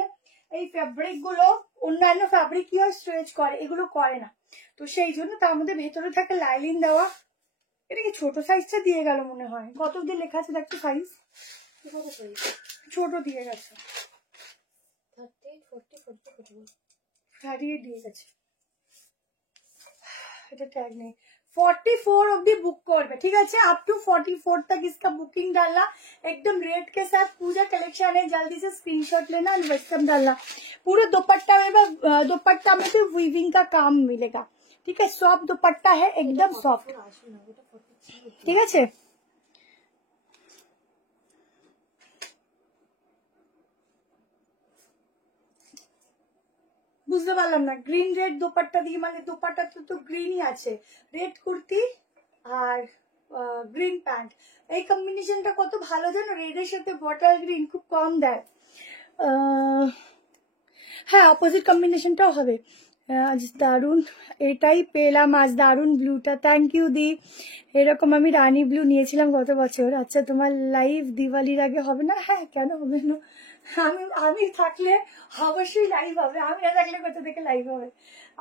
এই ফ্যাব্রিক গুলো অন্যান্য ফ্যাব্রিক কি হয় স্ট্রেচ করে, এগুলো করে না, তো সেই জন্য তার মধ্যে ভেতরে থাকে লাইলিন দেওয়া। এটা কি ছোট সাইজটা দিয়ে গেল মনে হয়, কত দিয়ে লেখা আছে দেখো সাইজ, ছোট দিয়ে গেছে, 38 দিয়ে গেছে, এটা टैग नहीं। 44 অবধি বুক করবে, ঠিক আছে, अप टू 44 तक इसका बुकिंग डालना, एकदम रेट के साथ। पूजा कलेक्शन है, जल्दी से स्क्रीनशॉट लेना और वेलकम डालना। पूरे दुपट्टा में दुपट्टा में तो वीविंग का काम मिलेगा, ठीक है, सॉफ्ट दुपट्टा है, एकदम सॉफ्ट, ठीक है। বুঝতে পারলাম না, গ্রিন রেড দোপাট্টা দিয়ে, মানে দোপাট্টা তো গ্রিনই আছে, রেড কুর্তি আর গ্রিন প্যান্ট, এই কম্বিনেশনটা কত ভালো জানো, রেডের সাথে বটল গ্রিন খুব কম দেয়। হ্যাঁ অপোজিট কম্বিনেশনটাও হবে। আজ দারুণ, এটাই পেলাম আজ, দারুণ ব্লুটা, থ্যাংক ইউ দি। এরকম আমি রানী ব্লু নিয়েছিলাম গত বছর। আচ্ছা তোমার লাইভ দিওয়ালির আগে হবে না? হ্যাঁ কেন হবে না, আমি থাকলে অবশ্যই লাইভ হবে, আমি না থাকলে কোথা থেকে লাইভ হবে,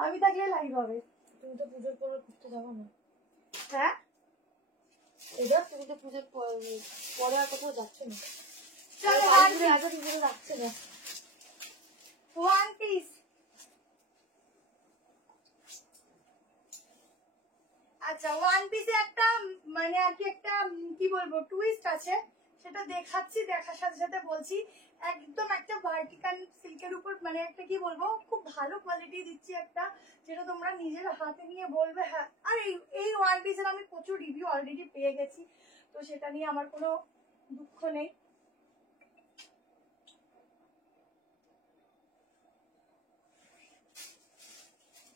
আমি থাকলে লাইভ হবে। তুমি তো পুজোর পরে ঘুরতে যাবো না। হ্যাঁ এটা তুমি তো পুজোর পরে আর কোথাও যাচ্ছে না, চলো আগে পুজোরে যাচ্ছে না। ওয়ান পিস, আচ্ছা ওয়ান পিসে একটা মানে আর কি একটা কি বলবো টুইস্ট আছে, সেটা দেখাচ্ছি, দেখার সাথে সাথে বলছি। একদম একটা ভার্টিকাল সিল্কের উপর, মানে একটা কি বলবো খুব ভালো কোয়ালিটি দিচ্ছি একটা, যেটা তোমরা নিজের হাতে নিয়ে বলবে হ্যাঁ। আর এই ওয়ান পিসের আমি প্রচুর রিভিউ অলরেডি পেয়ে গেছি, তো সেটা নিয়ে আমার কোনো দুঃখ নেই।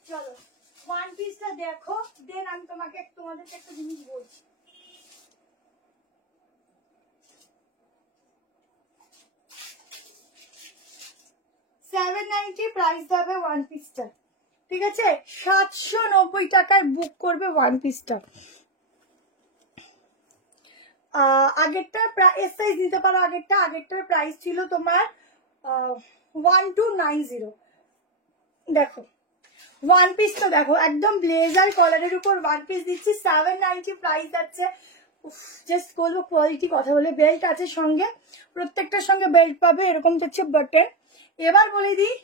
চলো ওয়ান পিসটা দেখো, দেন আমি তোমাদেরকে একটা জিনিস বলছি। $790 প্রাইস হবে ওয়ান পিসটা, ঠিক আছে, 790 টাকায় বুক করবে ওয়ান পিসটা। আগেরটার এস সাইজ নিতে পারো, আগেরটার প্রাইস ছিল তোমার 1290। দেখো ওয়ান পিস তো দেখো, একদম ব্লেজার কলারের উপর ওয়ান পিস দিচ্ছি, 790 প্রাইস আছে। জাস্ট বলবো কোয়ালিটি কথা বলে, বেল্ট আছে সঙ্গে, প্রত্যেকটার সঙ্গে বেল্ট পাবে, এরকম হচ্ছে বাটন। এবার বলে দিই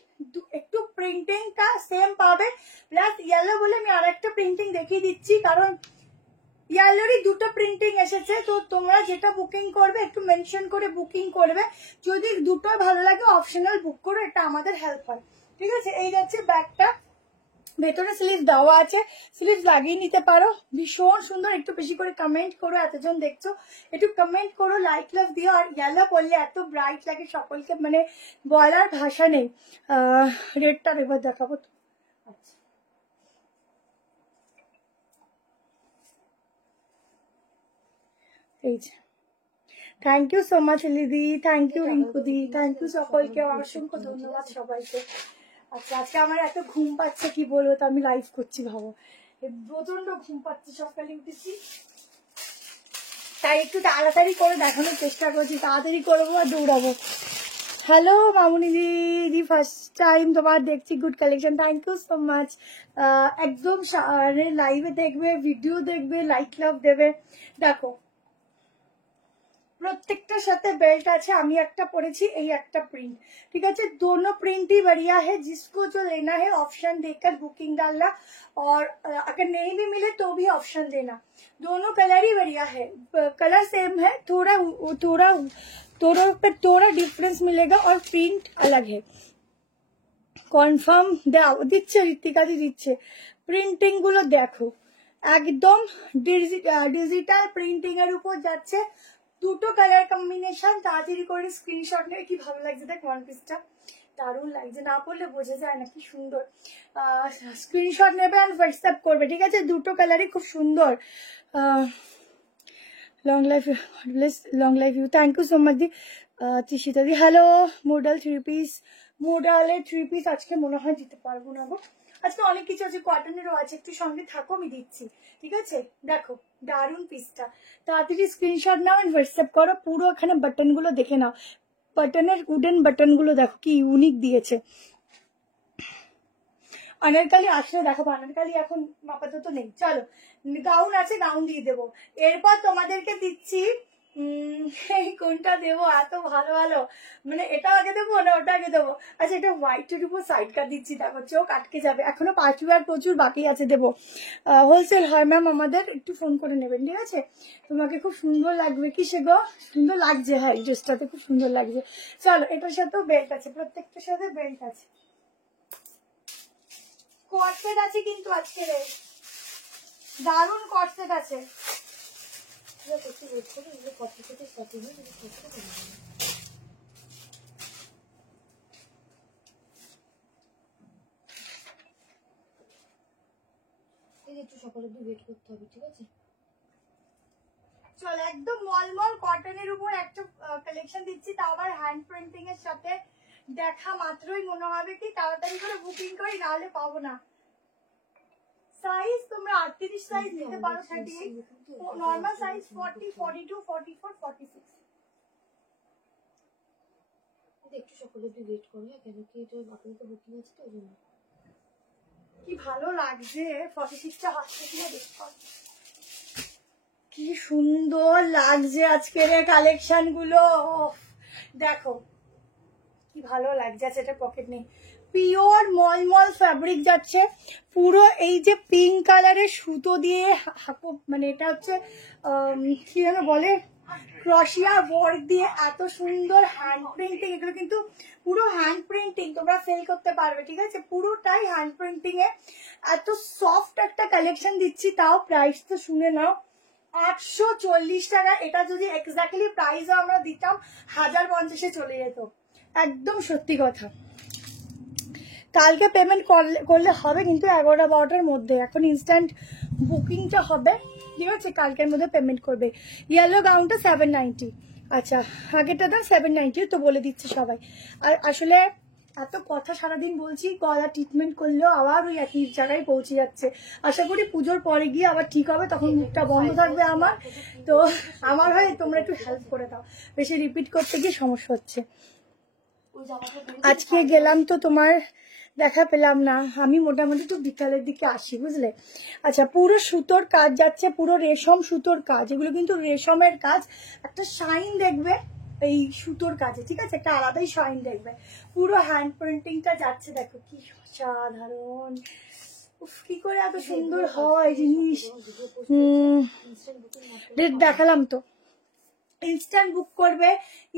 একটু প্রিন্টিংটা সেম পাবে, প্লাস ইয়েলো বলে আমি আর একটা প্রিন্টিং দেখিয়ে দিচ্ছি, কারণ ইয়েলোরই দুটো প্রিন্টিং এসেছে, তো তোমরা যেটা বুকিং করবে একটু মেনশন করে বুকিং করবে, যদি দুটো ভালো লাগে অপশনাল বুক করো, এটা আমাদের হেল্প হয়, ঠিক আছে। এই যাচ্ছে ব্যাগটা, ভেতরে স্লিভ দেওয়া আছে, স্লিভ লাগিয়ে নিতে পারো, ভীষণ সুন্দর। একটু বেশি করে কমেন্ট করো, এতজন দেখছো একটু কমেন্ট করো, লাইক লাভ দিও। আর ইয়েলো পরলে এত ব্রাইট লাগে সকলকে, মানে বলার ভাষা নেই। রেডটা এবার দেখাবো তো, আচ্ছা এই যে, থ্যাংক ইউ সো মাচ লিদি, থ্যাংক ইউ রিঙ্কুদি, থ্যাংক ইউ সকলকে, অসংখ্য ধন্যবাদ সবাইকে। আচ্ছা আজকে আমার এত ঘুম পাচ্ছে কি বলবো, তো আমি লাইভ করছি ভাবো, প্রচন্ড ঘুম পাচ্ছে, সকালে উঠেছি তাই একটু তাড়াতাড়ি করে দেখানোর চেষ্টা করছি, তাড়াতাড়ি করবো আর দৌড়াবো। হ্যালো মামুনি দিদি, ফার্স্ট টাইম তোমার দেখছি, good collection, thank you so much. একদম লাইভে দেখবে, ভিডিও দেখবে, লাইক লাভ দেবে। দেখো প্রত্যেকটার সাথে বেল্ট আছে, আমি একটা পরেছি, এই একটা প্রিंट, ठीक है। दोनों प्रिंट ही बढ़िया है, जिसको जो लेना है ऑप्शन देकर बुकिंग डालना, और अगर नहीं भी मिले तो भी ऑप्शन देना। दोनों कलर ही बढ़िया है, कलर सेम है, थोड़ा थोड़ा थोड़ा पे थोड़ा डिफरेंस मिलेगा, और प्रिंट अलग है। কনফার্ম দিচ্ছে, ঋতিকা দি দিচ্ছে। প্রিন্টিং গুলো দেখো, একদম ডিজিটাল প্রিন্টিং এর উপর যাচ্ছে, দুটো কালার কম্বিনেশন। তাড়াতাড়ি করে স্ক্রিনশট নেবে, কি ভালো লাগছে দেখ ওয়ান পিসটা, দারুণ লাগছে, না পড়লে বোঝা যায় না কি সুন্দর। স্ক্রিনশট নেবে আর হোয়াটসঅ্যাপ করবে, ঠিক আছে, দুটো কালারই খুব সুন্দর। Long life you, thank you so much দি। তিশিতা দি হ্যালো। মোডাল থ্রি পিস, মোডালের থ্রি পিস আজকে মনে হয় দিতে পারবো না গো, আজকে অনেক কিছু আছে, কটনেরও আছে, একটু সঙ্গে থাকো, আমি দিচ্ছি, ঠিক আছে? দেখো দারুন পিসটা, তাড়াতাড়ি স্ক্রিনশট নাও এন্ড হোয়াটসঅ্যাপ করো। পুরো এখানে বাটন গুলো দেখে নাও, বাটনের উডেন বাটন গুলো দেখো কি ইউনিক দিয়েছে। অনারকালি আসলে দেখাবো, অনারকালি এখন আপাতত নেই। চলো গাউন আছে, গাউন দিয়ে দেবো। এরপর তোমাদেরকে দিচ্ছি এই কোনটা দেবো, এত ভালো ভালো, মানে এটা আগে দেবো না ওটা আগে দেবো। আচ্ছা এটা হোয়াইটের উপর সাইড কাট দিচ্ছি, দেখো চোখ আটকে যাবে, এখনো 5 প্রচুর বাকি আছে দেবো। হোলসেল হয় ম্যাম আমাদের, একটু ফোন করে নেবেন, ঠিক আছে? তোমাকে খুব সুন্দর লাগবে। কি সে গো, সুন্দর লাগছে, হ্যাঁ এই ড্রেসটাতে খুব সুন্দর লাগছে। চলো এটার সাথেও বেল্ট আছে, প্রত্যেকটার সাথে বেল্ট আছে, কটসেট আছে কিন্তু আজকে দারুন কটসেট আছে। একটু সকালে একটু ওয়েট করতে হবে, ঠিক আছে? চল একদম মলমল কটনের উপর একটা কালেকশন দিচ্ছি, তাও আবার হ্যান্ড প্রিন্টিং এর সাথে। দেখা মাত্রই মনে হবে কি তাড়াতাড়ি করে বুকিং করি, নাহলে পাবো না। সাইজ তোমরা 38 সাইজ নিতে পারো, 38 নরমাল সাইজ 40, 42, 44, 46। একটু সকালে একটু ওয়েট করো, কেন কি এটা আপনাদের বুকিং আছে তো, ওই জন্য। কি ভালো লাগছে 46টা হসপিটালে দেখো, কি সুন্দর লাগছে আজকের কালেকশন গুলো। দেখো কি ভালো লাগছে, এটা পকেট নেই, পিওর মলমল ফ্যাব্রিক যাচ্ছে পুরো। এই যে পিঙ্ক কালারের সুতো দিয়ে মানে এটা হচ্ছে কি যেন বলে, ক্রশিয়া ওয়ার্ক দিয়ে এত সুন্দর হ্যান্ড প্রিন্টিং, এগুলো কিন্তু পুরো হ্যান্ড প্রিন্টিং, তোমরা সেল করতে পারবে, ঠিক আছে? পুরোটাই হ্যান্ড প্রিন্টিং এ এত সফট একটা কালেকশন দিচ্ছি, তাও প্রাইস তো শুনে নাও 840 টাকা। এটা যদি এক্স্যাক্টলি প্রাইসও আমরা দিতাম 1050-এ চলে যেত, একদম সত্যি কথা। কালকে পেমেন্ট করলে হবে কিন্তু 11-12টার মধ্যে, এখন ইনস্ট্যান্ট বুকিংটা হবে, ঠিক আছে? কালকের মধ্যে পেমেন্ট করবে। ইয়েলো গাউনটা 790, আচ্ছা আগেরটা দাম 790, তো বলে দিচ্ছে সবাই। আর আসলে এত কথা সারাদিন বলছি, গলা ট্রিটমেন্ট করলেও আবার ওই একই জায়গায় পৌঁছে যাচ্ছে। আশা করি পুজোর পরে গিয়ে আবার ঠিক হবে, তখন মুখটা বন্ধ থাকবে আমার। তো আমার হয় তোমরা একটু হেল্প করে দাও, বেশি রিপিট করতে গিয়ে সমস্যা হচ্ছে। আজকে গেলাম তো তোমার দেখা পেলাম না, আমি মোটামুটি একটু বিকালের দিকে আসি, বুঝলে? আচ্ছা পুরো সুতোর কাজ যাচ্ছে, পুরো রেশম সুতোর কাজ, এগুলো কিন্তু রেশমের কাজ, একটা শাইন দেখবে এই সুতোর কাজে, ঠিক আছে? একটা আলাদাই শাইন দেখবে। পুরো হ্যান্ড প্রিন্টিংটা যাচ্ছে, দেখো কি অসাধারণ, উফ কি করে এত সুন্দর হয় জিনিস। ডেট দেখালাম তো, ইনস্ট্যান্ট বুক করবে,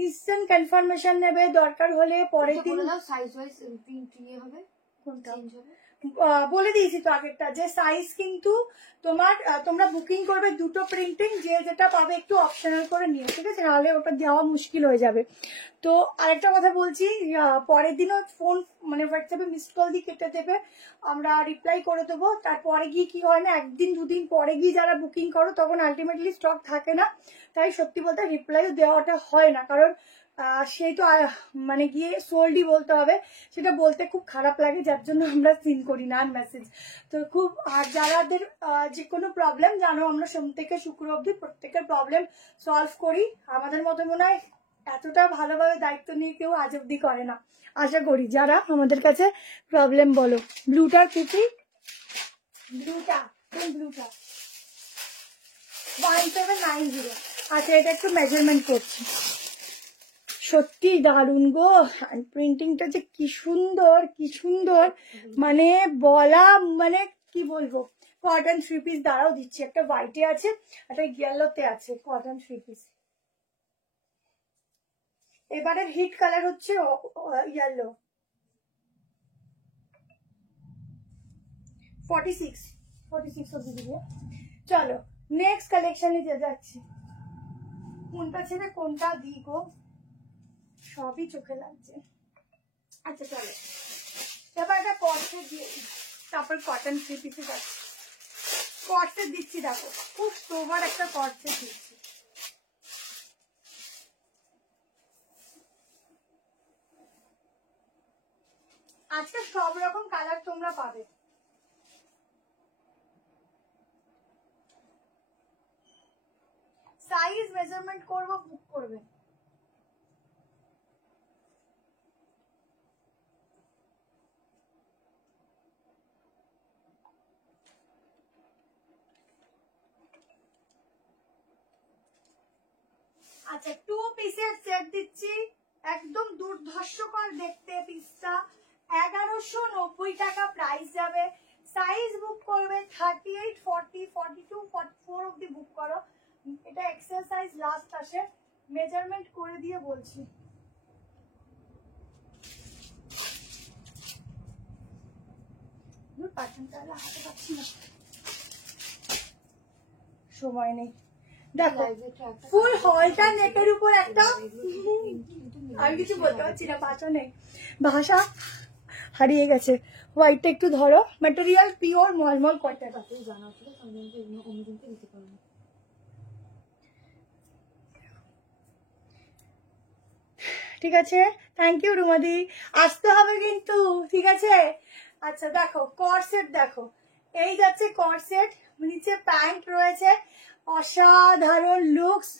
ইনস্ট্যান্ট কনফার্মেশন নেবে, দরকার হলে পরের দিন সাইজ ওয়াইজ প্রিন্ট নিয়ে হবে, কোনটা চেঞ্জ হবে। বলে দিয়েছি তো আগেরটা, যে সাইজ কিন্তু তোমার তোমরা বুকিং করবে দুটো প্রিন্টিং, যে যেটা পাবে একটু অপশনাল করে নিও, ঠিক আছে? নাহলে ওটা দেওয়া মুশকিল হয়ে যাবে। তো আরেকটা কথা বলছি, পরের দিনও ফোন মানে হোয়াটসঅ্যাপে মিসড কল দিয়ে কেটে দেবে, আমরা রিপ্লাই করে দেবো। তারপরে গিয়ে কি হয় না, একদিন দুদিন পরে গিয়ে যারা বুকিং করো তখন আলটিমেটলি স্টক থাকে না, তাই সত্যি বলতে রিপ্লাইও দেওয়াটা হয় না, কারণ সেই তো মানে গিয়ে সোল্ডই বলতে হবে, সেটা বলতে খুব খারাপ লাগে, যার জন্য আমরা সিন করি না মেসেজ। তো খুব যারাদের যে কোনো প্রবলেম জানো, আমরা সোম থেকে শুক্র অবধি প্রত্যেকের প্রবলেম সলভ করি। আমাদের মতো মনে হয় এতটা ভালোভাবে দায়িত্ব নিয়ে কেউ আজ অব্দি করে না, আশা করি যারা আমাদের কাছে প্রবলেম বলো। ব্লুটার কুচি, ব্লুটা 1790, আচ্ছা এটা একটু মেজারমেন্ট করছি। সত্যি দারুণ গো, হ্যান্ড প্রিন্টিংটা যে কি সুন্দর, কি সুন্দর, মানে বলা মানে কি বলবো। কটন 3 পিস দ্বারাও দিচ্ছি, একটা হোয়াইটে আছে, একটা ইয়েলোতে আছে, কটন 3 পিস। এবারে হিট কালার হচ্ছে ইয়েলো, 46 অব্দি দিবে। চলো নেক্সট কালেকশনে যাচ্ছি, কোনটা ছেড়ে কোনটা দিই গো, সবই চোখে লাগছে। আচ্ছা চলো এবার একটা কটসেট দিয়ে, তারপর কটন 3 পিসে যাচ্ছি। কটসেট দিচ্ছি, দেখো খুব সোবার একটা কটসেট দিচ্ছি। আজকে সব রকম কালার তোমরা পাবে, সাইজ মেজারমেন্ট করবো, বুক করবে। আচ্ছা 2 পিসের সেট দিচ্ছি, একদম দুর্ধর্ষকর দেখতে পিসটা, 1190 টাকা প্রাইস যাবে। সাইজ বুক করবে 38, 40, 42, 44 অব্দি বুক করো। এটা এক্সেল সাইজ লাস্ট আসে, মেজারমেন্ট করে দিয়ে বলছি। হাতে পাচ্ছি না, সময় নেই। দেখো ফুল হলটা নেটের উপর একটা, আমি কিছু বলতে পারছি না, ভাষা নেই, ভাষা হারিয়ে গেছে। হোয়াইটটা একটু ধরো, ম্যাটেরিয়াল পিওর মলমল কটন। জানাও ঠিক আছে, আমি অন্যজনকে দিতে পারবো। ঠিক আছে, থ্যাংক ইউ রুমাদি, আসতে হবে কিন্তু, ঠিক আছে। আচ্ছা দেখো কর্সেট, দেখো এই যাচ্ছে কর্সেট, নিচে প্যান্ট রয়েছে, অসাধারণ লুকস,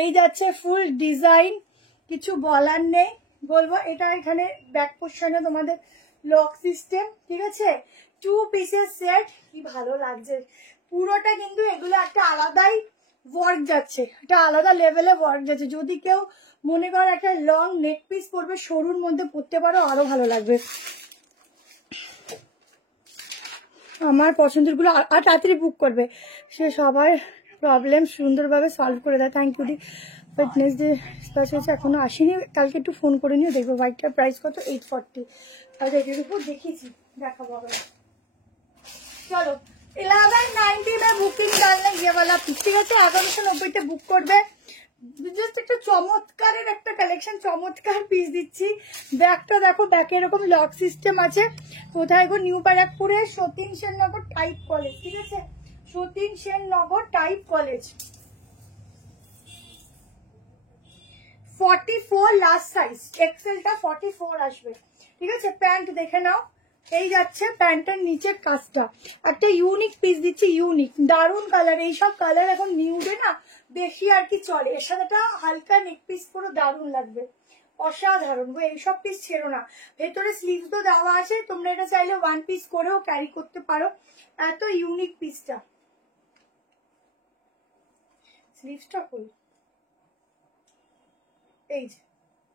এই যাচ্ছে ফুল ডিজাইন, কিছু বলার নেই। বলবো এটা এখানে ব্যাক পোর্শনে তোমাদের লক সিস্টেম, ঠিক আছে। 2 পিসের সেট, কি ভালো লাগছে পুরোটা, কিন্তু এগুলো একটা আলাদাই ওয়ার্ক যাচ্ছে, একটা আলাদা লেভেলে ওয়ার্ক যাচ্ছে। যদি কেউ মনে করো একটা লং নেক পিস পরবে, সরুর মধ্যে পরতে পারো, আরো ভালো লাগবে। আমার পছন্দের গুলো আর তাড়াতাড়ি বুক করবে, সে সবার প্রবলেম সুন্দরভাবে সলভ করে দেয়। থ্যাংক ইউ দি। বাট নেক্সট ডে স্পেস হয়েছে, এখনো আসেনি, কালকে একটু ফোন করে নিও, দেখবো হোয়াইটটার প্রাইস কত, 840। তাহলে এটার উপর দেখিয়েছি, দেখাবো আবার। চলো 1190 में बुकिंग डालना ये वाला पिस, ঠিক আছে। 1190 বুক করবে। জাস্ট একটা চমৎকারের একটা কালেকশন, চমৎকার পিস দিচ্ছি। ব্যাগটা দেখো, ব্যাকে এরকম লক সিস্টেম আছে। কোথায় গো, নিউ ব্যারাকপুরে সতীন সেননগর টাইপ কলেজ, ঠিক আছে, সতীন সেননগর টাইপ কলেজ। 44 লাস্ট সাইজ, এক্সেলটা 44 আসবে, ঠিক আছে। প্যান্ট দেখে নাও, এই যাচ্ছে প্যান্টের নিচের কাজটা, একটা ইউনিক পিস দিচ্ছি, ইউনিক দারুন কালার। এইসব কালার এখন নিউডে না বেশি আর কি চলে, এর সাথে একটা হালকা নেক পিস পুরো দারুন লাগবে, অসাধারণ গো। এইসব পিস ছেড়ো না, ভেতরে স্লিভস তো দেওয়া আছে, তোমরা এটা চাইলে 1 পিস করেও ক্যারি করতে পারো, এত ইউনিক পিসটা। স্লিভসটা কই, এই যে,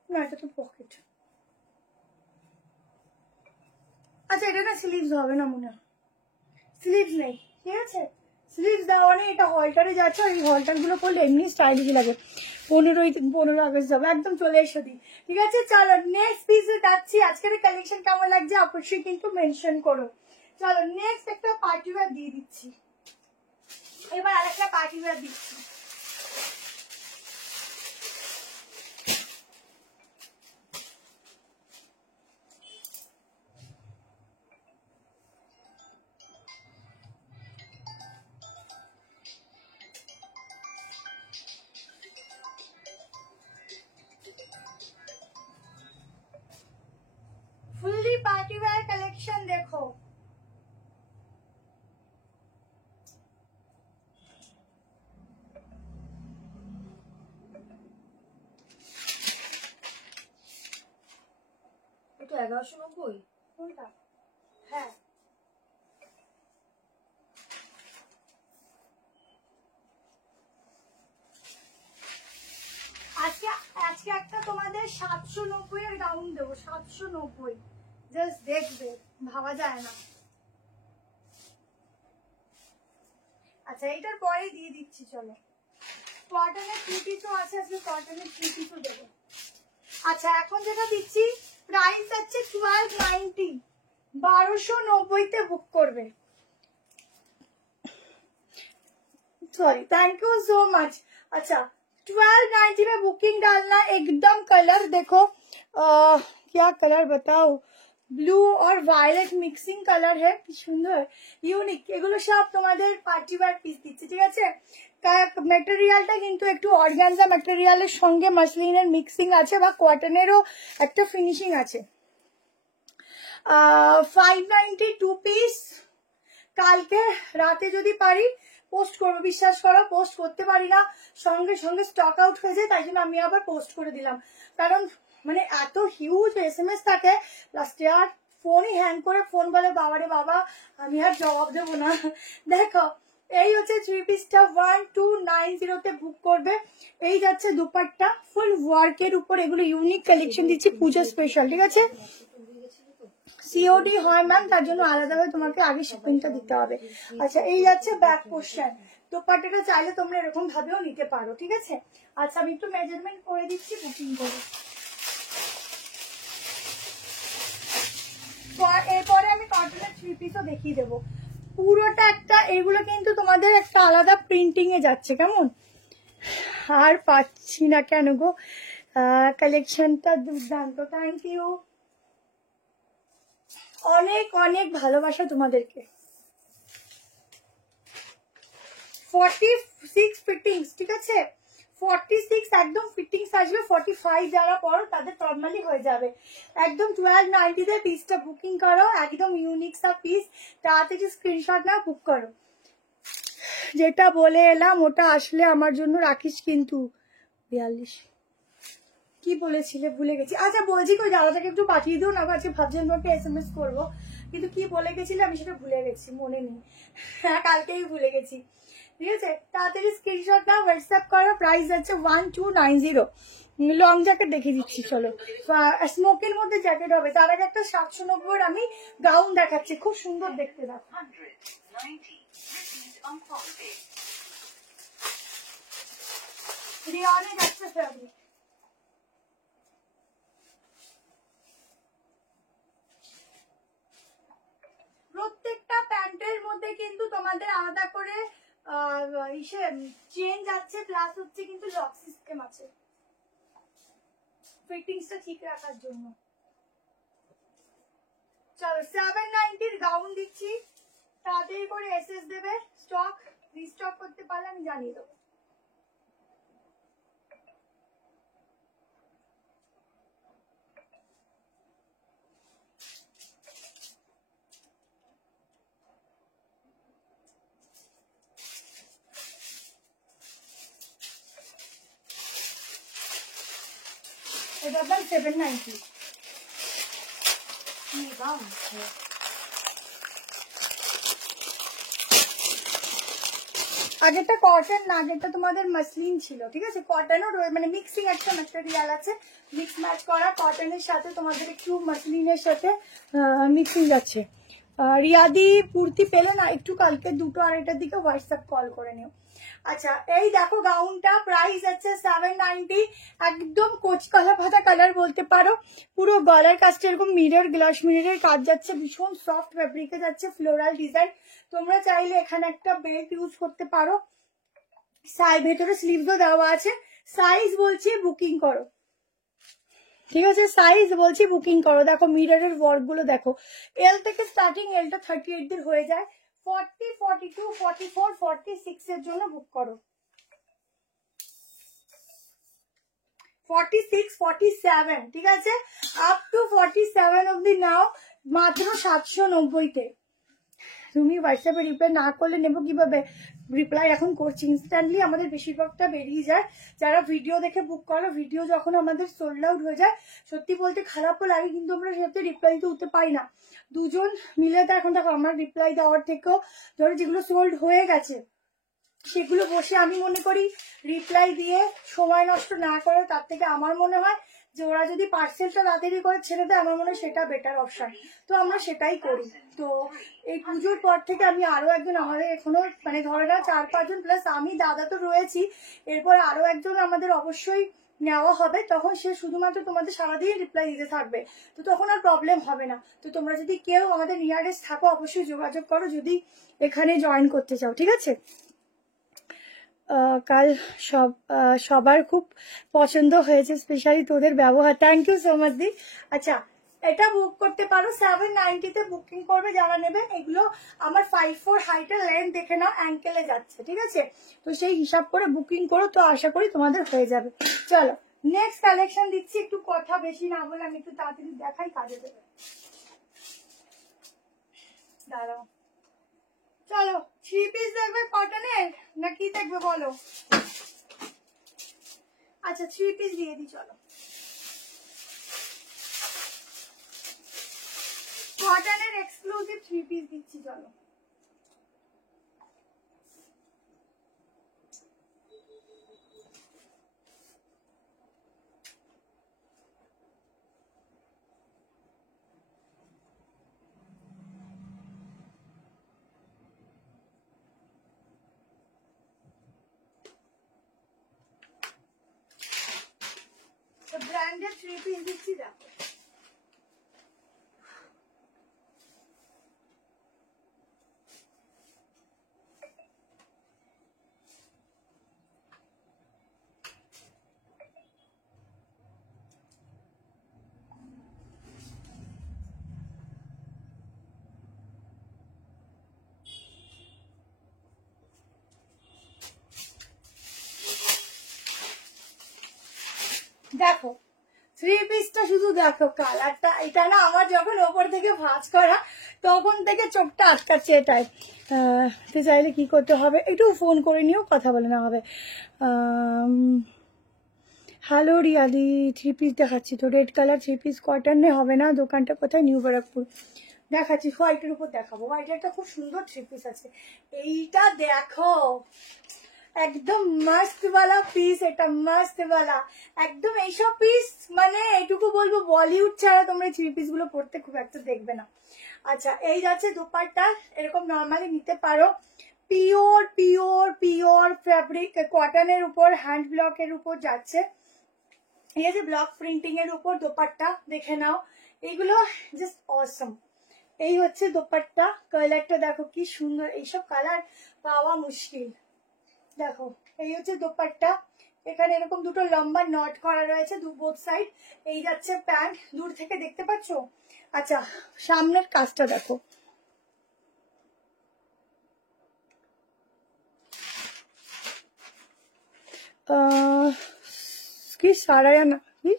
না এটা তো পকেট। আচ্ছা এটা না স্লিভস হবে না মনে হয়, স্লিভস নেই, ঠিক আছে, স্লিভস দেওয়া নেই। এটা হলটারে যাচ্ছে, এই হলটার গুলো করলে এমনি স্টাইলিশ লাগে। 15 আগস্ট যাবে, একদম চলে এসো দি, ঠিক আছে। চলো নেক্সট পিসে যাচ্ছি। আজকের কালেকশন কেমন লাগছে অবশ্যই কিন্তু মেনশন করো। চলো নেক্সট একটা পার্টি ওয়্যার দিয়ে দিচ্ছি, এবার আরেকটা পার্টি ওয়্যার দিচ্ছি। ফুললি পার্টি ওয়্যার কালেকশন দেখো, এটা 1190 কোনটা? হ্যাঁ আজকে আজকে একটা তোমাদের 790 এর গাউন দেবো, 790, জাস্ট দেখবে, ভাবা যায় না। আচ্ছা এইটার পরেই দিয়ে দিচ্ছি, চলো কটনের 3 পিসও আছে, আজকে কটনের 3 পিসও দেবো। আচ্ছা এখন যেটা দিচ্ছি প্রাইস আছে 1290, 1290 বুক করবে। Sorry, thank you so much. अच्छा 1290 में बुकिंग डालना, एकदम कलर देखो, क्या कलर बताओ, ব্লু আর ভায়োলেট মিক্সিং কালার है, কি সুন্দর ইউনিক। এগুলো সব তোমাদের পার্টি ওয়্যার পিস দিচ্ছি, ঠিক আছে। ম্যাটেরিয়ালটা কিন্তু একটু অর্গানজা ম্যাটেরিয়ালের সঙ্গে মাসলিনের মিক্সিং আছে, বা কটনেরও একটা ফিনিশিং আছে। 590 2 পিস, কালকে রাতে যদি পারি পোস্ট করবো, বিশ্বাস করো পোস্ট করতে পারি না, সঙ্গে সঙ্গে স্টক আউট হয়ে যায়, তাই জন্য আমি আবার পোস্ট করে দিলাম। কারণ মানে এত হিউজ SMS থাকে, লাস্টে আর ফোনই হ্যাং করে ফোন বলে বাবারে বাবা আমি আর জবাব দেবো না। দেখো এই হচ্ছে 3 পিসটা 1290 বুক করবে। এই যাচ্ছে দুপাট্টা ফুল ওয়ার্কের উপর, এগুলো ইউনিক কালেকশন দিচ্ছি পুজো স্পেশাল, ঠিক আছে? সিওডি হয় ম্যাম, তার জন্য আলাদাভাবে তোমাকে আগে শিপিংটা দিতে হবে। আচ্ছা এই যাচ্ছে ব্যাক পোর্শন, দোপাট্টাটা চাইলে তোমরা এরকম ভাবেও নিতে পারো, ঠিক আছে? আচ্ছা আমি একটু মেজারমেন্ট করে দিচ্ছি, বুকিং করে। এরপরে আমি কটনের 3 পিসও দেখিয়ে দেবো পুরোটা একটা। এগুলো কিন্তু তোমাদের একটা আলাদা প্রিন্টিং এ যাচ্ছে, কেমন? আর পাচ্ছি না কেন গো, কালেকশনটা দুর্দান্ত, থ্যাংক ইউ, অনেক অনেক ভালোবাসা তোমাদেরকে। 46 ফিটিংস, ঠিক আছে? 46 একদম ফিটিংস আসবে, 45 যারা পরো তাদের নর্মালি হয়ে যাবে। একদম 1290 তে পিসটা বুকিং করো, একদম ইউনিক সব পিস, তাড়াতাড়ি স্ক্রিনশট নাও, বুক করো। যেটা বলে এলাম ওটা আসলে আমার জন্য রাখিস কিন্তু। 42 কি বলেছিলে ভুলে গেছি। আচ্ছা বলছি কই দাদাটাকে একটু পাঠিয়ে দিও না, আজকে ভাবছিলাম তোমাকে SMS করবো, কিন্তু কি বলে গেছিলে আমি সেটা ভুলে গেছি, মনে নেই। হ্যাঁ কালকেই ভুলে গেছি, ঠিক আছে? তাড়াতাড়ি স্ক্রিনশট নাও, হোয়াটসঅ্যাপ করো। প্রাইস আছে 1290। লং জ্যাকেট দেখিয়ে দিচ্ছি চলো, স্মোকের মধ্যে জ্যাকেট হবে। তার আগে একটা 790 আমি গাউন দেখাচ্ছি, খুব সুন্দর দেখতে, দেখো রিয়ানের একটা ফেব্রিক। প্রত্যেকটা প্যান্টের মধ্যে কিন্তু তোমাদের আলাদা করে চেঞ্জ আছে, প্লাস হচ্ছে কিন্তু লক সিস্টেম আছে ফিটিংসটা ঠিক রাখার জন্য। চলো 790 গাউন দিচ্ছি, তাড়াতাড়ি করে SS দেবে, স্টক রিস্টক করতে পারলে আমি জানিয়ে দেবো। এটার দাম 790। দাম আগেরটা কটন না, আগেরটা তোমাদের মাসলিন ছিল, ঠিক আছে? কটনও মানে মিক্সিং একটা ম্যাটেরিয়াল আছে, মিক্স ম্যাচ করা, কটনের সাথে তোমাদের একটু মাসলিনের সাথে মিক্সিং আছে। রিয়াদি কুর্তি পেলে না একটু কালকে 2টো 2:30টার দিকে হোয়াটসঅ্যাপ কল করে নিও। আচ্ছা এই দেখো গাউনটা, প্রাইস আছে 790, একদম কোচকলা ভাজা কালার বলতে পারো। পুরো গলার কাজটা এরকম মিরর, গ্লাস মিররের কাজ যাচ্ছে, ভীষণ সফট ফ্যাব্রিকে যাচ্ছে, ফ্লোরাল ডিজাইন। তোমরা চাইলে এখানে একটা বেল্ট ইউজ করতে পারো, ভেতরে স্লিভসও দেওয়া আছে। সাইজ বলছি বুকিং করো, ঠিক আছে? সাইজ বলছি বুকিং করো। দেখো মিররের ওয়ার্ক গুলো দেখো, এল থেকে স্টার্টিং, এলটা 38 দের হয়ে যায়, 40, 42, 44, 46 এর জন্য বুক করো। 46, 47, ঠিক আছে? আপ টু 47 অব্দি নাও, মাত্র 790-তে। তুমি হোয়াটসঅ্যাপে রিপ্লাই না করলে নেবো কিভাবে? রিপ্লাই এখন করছি ইনস্ট্যান্টলি, আমাদের বেশিরভাগটা বেরিয়ে যায়। যারা ভিডিও দেখে বুক করো, ভিডিও যখন আমাদের সোল্ড আউট হয়ে যায়, সত্যি বলতে খারাপও লাগে, কিন্তু আমরা সেটাতে রিপ্লাই তো দিতে পাই না। দুজন মিলে তো এখন দেখো আমার রিপ্লাই দেওয়ার থেকেও ধরো যেগুলো সোল্ড হয়ে গেছে সেগুলো বসে আমি মনে করি রিপ্লাই দিয়ে সময় নষ্ট না করে, তার থেকে আমার মনে হয় যে ওরা যদি পার্সেলটা তাড়াতাড়ি করে ছেড়ে দেয়, আমার মনে হয় সেটা বেটার অপশন, তো আমরা সেটাই করি। তো এই পুজোর পর থেকে আমি আরো একজন, আমাদের এখনো মানে ধরে না 4-5 জন, প্লাস আমি দাদা তো রয়েছি, এরপর আরো একজন আমাদের অবশ্যই নেওয়া হবে, তখন সে শুধুমাত্র তোমাদের সারাদিন রিপ্লাই দিতে থাকবে, তো তখন আর প্রবলেম হবে না। তো তোমরা যদি কেউ আমাদের নিয়ারেস্ট থাকো অবশ্যই যোগাযোগ করো যদি এখানে জয়েন করতে চাও, ঠিক আছে? কাল সবার খুব পছন্দ হয়েছে, স্পেশালি তোদের ব্যবহার, থ্যাংক ইউ সো মাচ দি। আচ্ছা এটা বুক করতে পারো, 790-তে বুকিং করবে যারা নেবে। এগুলো আমার 5'4" হাইটের, লেন্থ দেখে নাও, অ্যাঙ্কেলে যাচ্ছে, ঠিক আছে? তো সেই হিসাব করে বুকিং করো, তো আশা করি তোমাদের হয়ে যাবে। চলো নেক্সট কালেকশন দিচ্ছি, একটু কথা বেশি না বলে আমি একটু তাড়াতাড়ি দেখাই, কাজে দেবে, দাঁড়াও। চলো 3 পিস দেখবে কটনের না কি দেখবে বলো? আচ্ছা 3 পিস দিয়ে দিই, চলো কটনের এক্সক্লুসিভ 3 পিস দিচ্ছি, চলো। ব্র্যান্ডেড 3 পিস দিচ্ছি, দেখো। দেখো 3 পিসটা শুধু দেখো, কালারটা এটা না আমার যখন ওপর থেকে ভাঁজ করা তখন থেকে চোখটা আটকাচ্ছে এটাই। তো চাইলে কি করতে হবে, একটু ফোন করে নিয়েও কথা বলে না হবে। হ্যালো রিয়াদি, 3 পিস দেখাচ্ছি তো, রেড কালার 3 পিস কটনে হবে না, দোকানটা কোথায়? নিউ ব্যারাকপুর। দেখাচ্ছি, হোয়াইটের উপর দেখাবো। হোয়াইটের একটা খুব সুন্দর 3 পিস আছে, এইটা দেখো একদম মস্তওয়ালা পিস, এটা মস্তওয়ালা একদম। এইসব পিস মানে এইটুকু বলবো বলিউড ছাড়া তোমরা 3 পিস গুলো পড়তে খুব একটা দেখবে না। আচ্ছা এই যাচ্ছে দোপাট্টা, এরকম নর্মালি নিতে পারো, পিওর পিওর পিওর ফ্যাব্রিক কটনের উপর, হ্যান্ড ব্লকের উপর যাচ্ছে, এই যে ব্লক প্রিন্টিং এর উপর দোপাট্টা, দেখে নাও এইগুলো জাস্ট অসম। এই হচ্ছে দোপাট্টা, কালারটা দেখো কি সুন্দর, এইসব কালার পাওয়া মুশকিল। দেখো এই হচ্ছে দোপাট্টা, এখানে এরকম দুটো লম্বা নট করা রয়েছে বোথ সাইড। এই যাচ্ছে প্যান্ট, দূর থেকে দেখতে পাচ্ছ। আচ্ছা সামনের কাজটা দেখো, কি সারায়ানা কি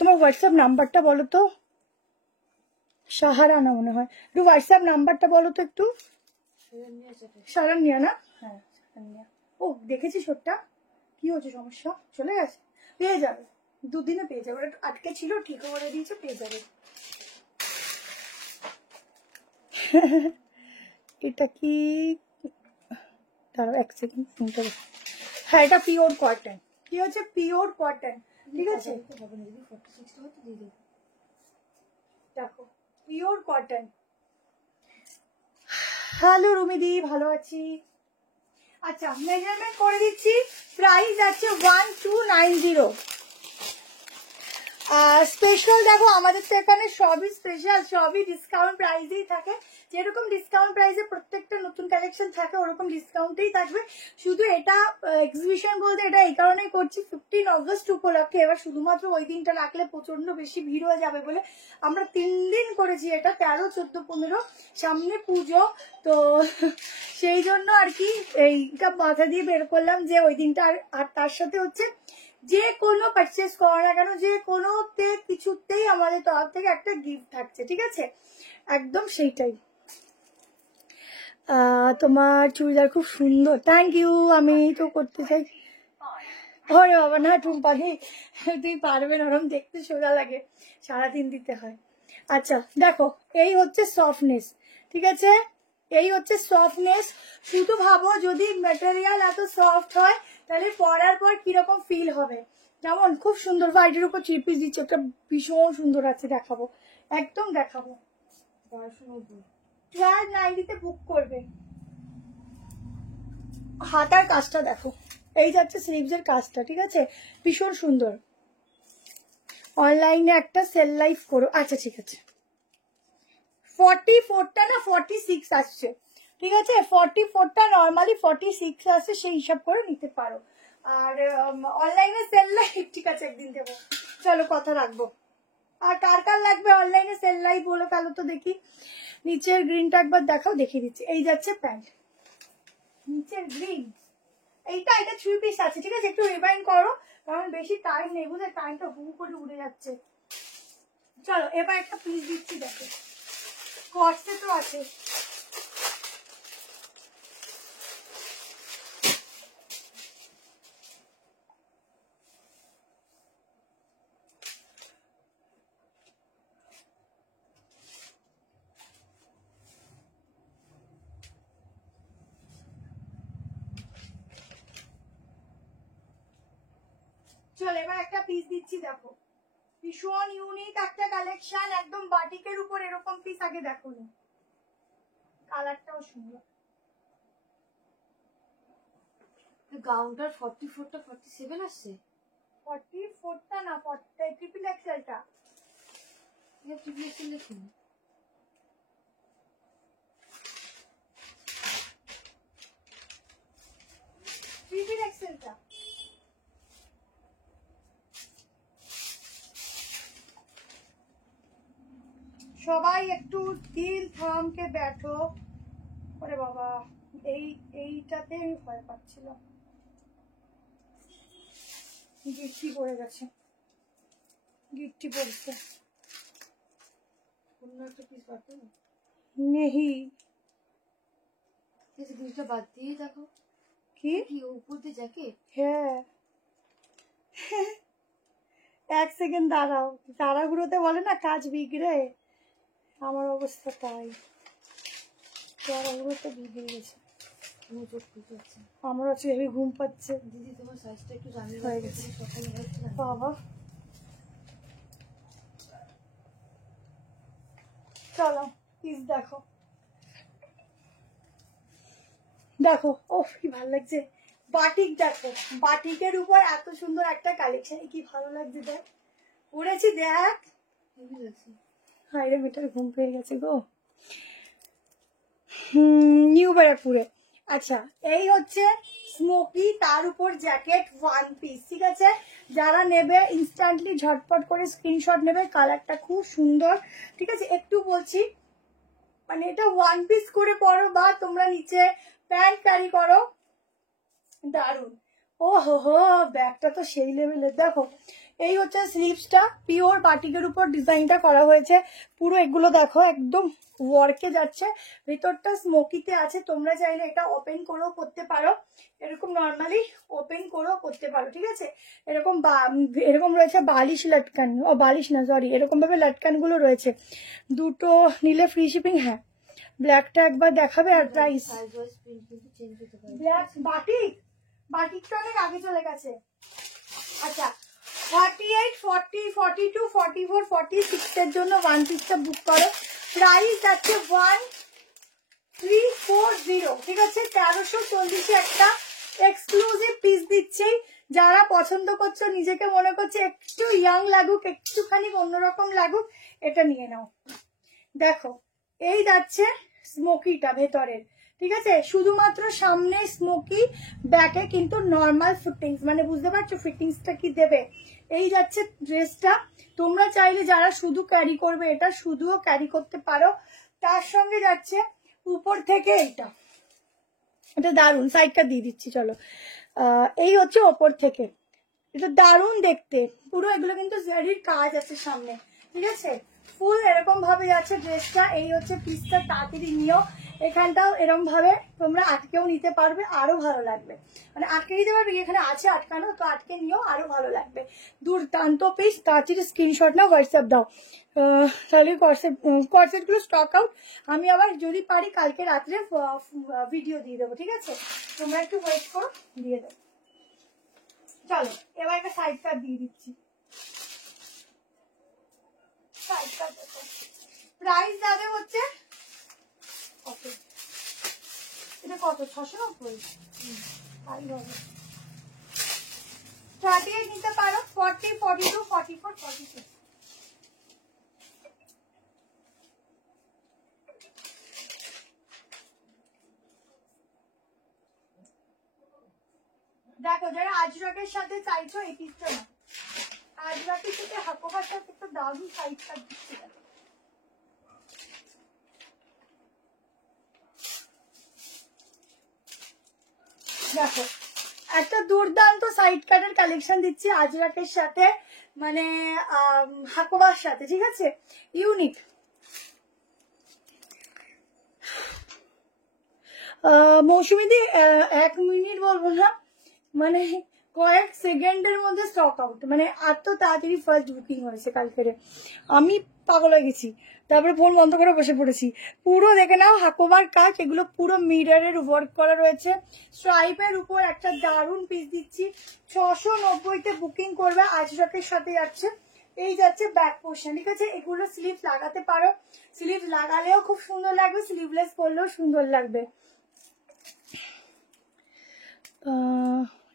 তোমার হোয়াটসঅ্যাপ নাম্বারটা বলো তো, সাহারানা মনে হয়, একটু হোয়াটসঅ্যাপ নাম্বারটা বলো তো একটু। সারান্যা না? হ্যাঁ সারান্যা। ও দেখেছি শোটটা, কি হচ্ছে সমস্যা? চলে গেছে? পেয়ে যাবে, দুদিনে পেয়ে যাবে, ওটা আটকে ছিল, ঠিক করে দিয়েছে, পেয়ে যাবে। এটা কি, দাঁড়াও 1 সেকেন্ড ফোনটা। হ্যাঁ এটা পিওর কটন, কি হচ্ছে পিওর কটন, ঠিক আছে। দেখো পিওর কটন। হ্যালো রুমিদি, ভালো আছি। আচ্ছা মেজারমেন্ট করে দিচ্ছি, প্রাইস আছে 1290। স্পেশাল দেখো আমাদের তো এখানে সবই স্পেশাল, সবই ডিসকাউন্ট প্রাইসেই থাকে, যেরকম ডিসকাউন্ট প্রাইসে প্রত্যেকটা নতুন কালেকশন থাকে ওরকম ডিসকাউন্টেই থাকবে। শুধু এটা এক্সিবিশন বলতে এটা এই কারণেই করছি 15 অগস্ট উপলক্ষে, এবার শুধুমাত্র ওই দিনটা রাখলে প্রচন্ড বেশি ভিড় হয়ে যাবে বলে আমরা 3 দিন করেছি এটা, 13, 14, 15, সামনে পুজো, তো সেই জন্য আর কি এইটা মাথা দিয়ে বের করলাম যে ওই দিনটা। আর তার সাথে হচ্ছে যে কোনো পারচেস করো না কেন, যে কোনোতে কিছুতেই আমাদের তরফ থেকে একটা গিফট থাকছে, ঠিক আছে, একদম সেইটাই। তোমার চুড়িদার খুব সুন্দর, থ্যাংক ইউ, আমি তো করতে চাই। ওরে বাবা না টুম্পালি, তুই পারবে না, ওরকম দেখতে সোজা লাগে, সারাদিন দিতে হয়। আচ্ছা দেখো এই হচ্ছে সফটনেস, ঠিক আছে, এই হচ্ছে সফটনেস। শুধু ভাবো যদি ম্যাটেরিয়াল এত সফট হয় তাহলে পরার পর কিরকম ফিল হবে। যেমন খুব সুন্দর হোয়াইটের উপর 3 পিস দিচ্ছে, একটা ভীষণ সুন্দর আছে, দেখাবো, একদম দেখাবো। 1290 বুক করবে। হাতার কাজটা দেখো, এই যাচ্ছে স্লিভস এর কাজটা, ঠিক আছে, ভীষণ সুন্দর। অনলাইনে একটা সেল লাইফ করো, আচ্ছা ঠিক আছে। 44টা না 46 আসছে, ঠিক আছে, 44টা নর্মালি 46 আসছে, সেই হিসাব করে নিতে পারো। আর অনলাইনে সেল লাইফ, ঠিক আছে একদিন দেবো, চলো কথা রাখবো। আর কার কার লাগবে অনলাইনে সেল লাইফ বলো কালো তো দেখি। নিচের গ্রিনটা একবার দেখাও, দেখিয়ে দিচ্ছি। এই যাচ্ছে প্যান্ট, নিচের গ্রিন, এটা 3 পিস আছে, ঠিক আছে, একটু রিমাইন্ড করো কারণ বেশি টাইম নেই, বুঝলে টাইমটা হু করে উড়ে যাচ্ছে। চলো এবার একটা পিস দিচ্ছি, দেখো কটসে তো আছে। চল এবার একটা পিস দিচ্ছি, দেখো ভীষণ ইউনিক একটা কালেকশন, একদম বাটিকের উপর এরকম পিস আগে দেখো নি, কালারটাও সুন্দর। গাউনটার 44টা 47 আসছে। 44টা না, ট্রিপল এক্সেলটা। ট্রিপল এক্সেল দেখুন। ট্রিপল এক্সেলটা সবাই একটু দিল থামকে ব্যাঠো। ওরে বাবা, এইটাতে আমি ভয় পাচ্ছিলাম, গিট্টি পড়ে গেছে, গিট্টি পড়ছে। অন্য একটা পিস পাতো নেহি এই জিনিসটা বাদ দিয়ে দেখো কি কি উপর দিয়ে জ্যাকেট। হ্যাঁ এক সেকেন্ড দাঁড়াও, তাড়াহুড়োতে বলে না কাজ বিগড়ে, আমার অবস্থা তাই, তাড়াহুড়োতে বিগড়ে গেছে। আমার হচ্ছে হেভি ঘুম পাচ্ছে। দিদি তোমার সাইজটা একটু জানি হয়ে গেছে সকালে বাবা। চলো পিস দেখো, দেখো ওহ কি ভালো লাগছে। বাটিক দেখো, বাটিকের উপর এত সুন্দর একটা কালেকশন, কি ভালো লাগছে দেখ, পড়েছি দেখ। হাই রে মেটার ঘুম পেয়ে গেছে গো। নিউ ব্যারাকপুরে। আচ্ছা এই হচ্ছে স্মোকি, তার উপর জ্যাকেট, ওয়ান পিস, ঠিক আছে। যারা নেবে ইনস্ট্যান্টলি ঝটপট করে স্ক্রিনশট নেবে, কালারটা খুব সুন্দর, ঠিক আছে। একটু বলছি মানে এটা ওয়ান পিস করে পরো বা তোমরা নিচে প্যান্ট ক্যারি করো, দারুন। ও হো হো, ব্যাগটা তো সেই লেভেলের। দেখো এই হচ্ছে স্লিভসটা, পিওর বাটিকের উপর ডিজাইনটা করা হয়েছে পুরো, এগুলো দেখো একদম ওয়ার্কে যাচ্ছে, ভেতরটা স্মোকিতে আছে। তোমরা চাইলে এটা ওপেন করেও করতে পারো, এরকম নর্মালি ওপেন করেও করতে পারো, ঠিক আছে। এরকম এরকম রয়েছে বালিশ লটকান, ও বালিশ না সরি, এরকম ভাবে লটকান গুলো রয়েছে। দুটো নিলে ফ্রি শিপিং। হ্যাঁ ব্ল্যাকটা একবার দেখাবে আর প্রাইস। ব্ল্যাক বাটিক, বাটিকটা অনেক আগে চলে গেছে। আচ্ছা 38, 40, 42, 44, 46 এর জন্য ওয়ান পিসটা বুক করো। প্রাইস যাচ্ছে 1340, ঠিক আছে। 1340 একটা এক্সক্লুসিভ পিস দিচ্ছি। যারা পছন্দ করছো, নিজেকে মনে করছে একটু ইয়াং লাগুক, একটুখানি অন্যরকম লাগুক, এটা নিয়ে নাও। দেখো এই যাচ্ছে স্মোকিটা ভেতরের, ঠিক আছে। শুধুমাত্র সামনে স্মোকি, ব্যাকে কিন্তু নর্মাল ফিটিংস, মানে বুঝতে পারছো ফিটিংসটা কি দেবে। এই যাচ্ছে ড্রেসটা, তোমরা চাইলে যারা শুধু ক্যারি করবে এটা শুধুও ক্যারি করতে পারো। তার সঙ্গে যাচ্ছে উপর থেকে এইটা, এটা দারুন, সাইডটা দিয়ে দিচ্ছি চলো। এই হচ্ছে ওপর থেকে, এটা দারুন দেখতে পুরো, এগুলো কিন্তু জারির কাজ আছে সামনে, ঠিক আছে। ফুল এরকম ভাবে যাচ্ছে ড্রেসটা। এই হচ্ছে পিসটা, তাড়াতাড়ি নিও। এখানটাও এরকম ভাবে তোমরা আটকেও নিতে পারবে, আরো ভালো লাগবে, মানে আটকে নিতে পারবে, এখানে আছে আটকানো, তো আটকে নিও, আরো ভালো লাগবে। দুর্দান্ত পিস, তাড়াতাড়ি স্ক্রিনশট নাও, হোয়াটসঅ্যাপ দাও। তাহলে কর্সেট গুলো স্টক আউট। আমি আবার যদি পারি কালকে রাত্রে ভিডিও দিয়ে দেবো, ঠিক আছে। তোমরা একটু ওয়েট করো, দিয়ে দেবো। চলো এবার একটা সাইড কাট দিয়ে দিচ্ছি। প্রাইস যাবে হচ্ছে কত, এটা কত 690, তাই হবে। 38 নিতে পারো, 40, 42, 44, 46। দেখো যারা আজরাকের সাথে চাইছো এই পিসটা না, আজরাকের সাথে হাকোবার সাথে একটু দারুণ সাইড কাট দিচ্ছি। দেখো একটা দুর্দান্ত সাইড কাটের কালেকশন দিচ্ছি আজরাকের সাথে, মানে হাকোবার সাথে, ঠিক আছে। ইউনিক মৌসুমিদি 1 মিনিট বলবো না, মানে কয়েক সেকেন্ডের মধ্যে স্টক আউট, মানে এত তাড়াতাড়ি ফার্স্ট বুকিং হয়েছে কালকের, আমি পাগল হয়ে গেছি। তারপরে ফোন বন্ধ করে বসে পড়েছি। পুরো দেখে নাও হাকোবার কাজ, এগুলো পুরো মিররের ওয়ার্ক করা রয়েছে। স্ট্রাইপের উপর একটা দারুণ পিস দিচ্ছি, 690-তে বুকিং করবে, আজরকের সাথে যাচ্ছে। এই যাচ্ছে ব্যাক পোর্শন, ঠিক আছে। এগুলো স্লিভ লাগাতে পারো, স্লিভ লাগালেও খুব সুন্দর লাগবে, স্লিভলেস করলেও সুন্দর লাগবে।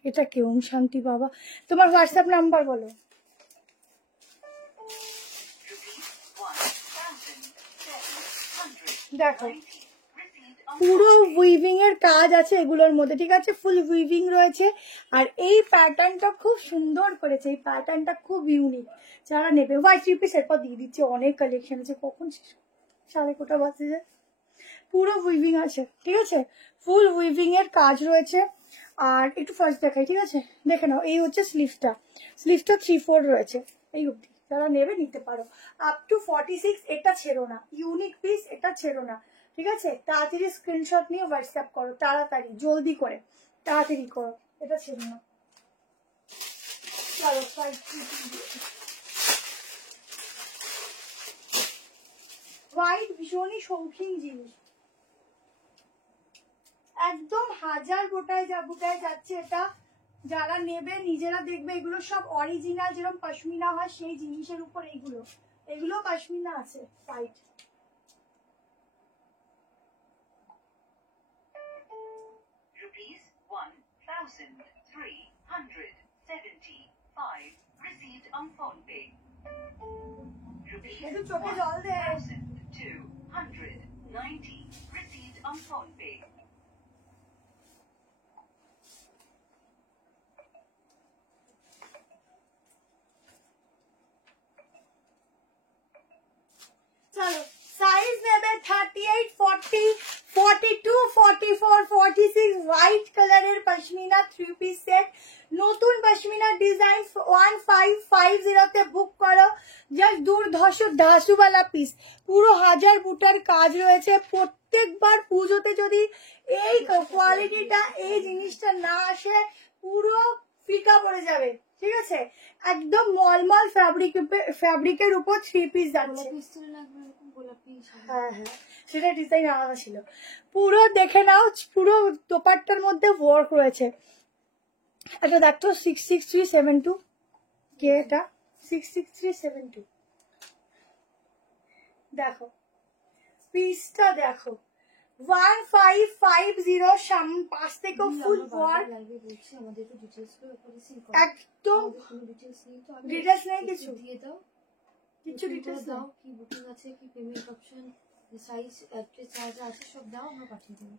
এটা কে? ওম শান্তি বাবা, তোমার হোয়াটসঅ্যাপ নাম্বার বলো। দেখো পুরো উইভিং এর কাজ আছে এগুলোর মধ্যে, ঠিক আছে, ফুল উইভিং রয়েছে। আর এই প্যাটার্নটা খুব সুন্দর করেছে, এই প্যাটার্নটা খুব ইউনিক। যারা নেবে হোয়াইট 3 পিস এরপর দিয়ে দিচ্ছে, অনেক কালেকশন আছে। কখন 9:30 বাজে যায়। পুরো উইভিং আছে, ঠিক আছে, ফুল উইভিং এর কাজ রয়েছে। আর একটু ফার্স্ট দেখাই, ঠিক আছে, দেখে নাও। এই হচ্ছে স্লিভটা, স্লিভটা 3/4 রয়েছে, এই অবধি। যারা নেবে নিতে পারো, আপ টু 46। এটা ছেড়ো না, ইউনিক পিস, এটা ছেড়ো না, ঠিক আছে। তাড়াতাড়ি স্ক্রিনশট নিয়ে হোয়াটসঅ্যাপ করো, তাড়াতাড়ি জলদি করে, তাড়াতাড়ি করো, এটা ছেড়ো না। চলো হোয়াইট ভীষণই শৌখিন জিনিস, একদম হাজার গোটায় যাচ্ছে এটা। যারা নেবে নিজেরা দেখবে, এগুলো সব অরিজিনাল, যেরকম পশমিনা হয় সেই জিনিসের উপর এইগুলো, এগুলো পশমিনা আছে হোয়াইট। একটু চোখে জল দে। চলো সাইজ নেবে 38, 40, 42, 44, 46, হোয়াইট কালারের পশমিনা 3 পিস সেট, নতুন পশমিনা ডিজাইন 1550-তে বুক করো। জাস্ট দুর্ধর্ষ দাসুওয়ালা পিস, পুরো হাজার বুটার কাজ রয়েছে। প্রত্যেকবার পুজোতে যদি এই কোয়ালিটিটা, এই জিনিসটা না আসে, পুরো ফিকা পড়ে যাবে, ঠিক আছে। একদম মলমল ফ্যাব্রিকের উপর 3 পিস যাচ্ছে। হ্যাঁ হ্যাঁ, সেটা ডিজাইন আলাদা ছিল। পুরো দেখে নাও, পুরো দোপাট্টার মধ্যে ওয়ার্ক রয়েছে। আচ্ছা দেখো 66372 কে? এটা 66372। দেখো পিসটা দেখো, 1550, পাশ থেকে ফুল ওয়ার্ক। একদম ডিটেলস নেই কিছু, কিছু ডিটেলস দাও। কি বুকিং আছে, কি পেমেন্ট অপশন, সাইজ, অ্যাড্রেস যা যা আছে সব দাও, আমরা পাঠিয়ে দেবো।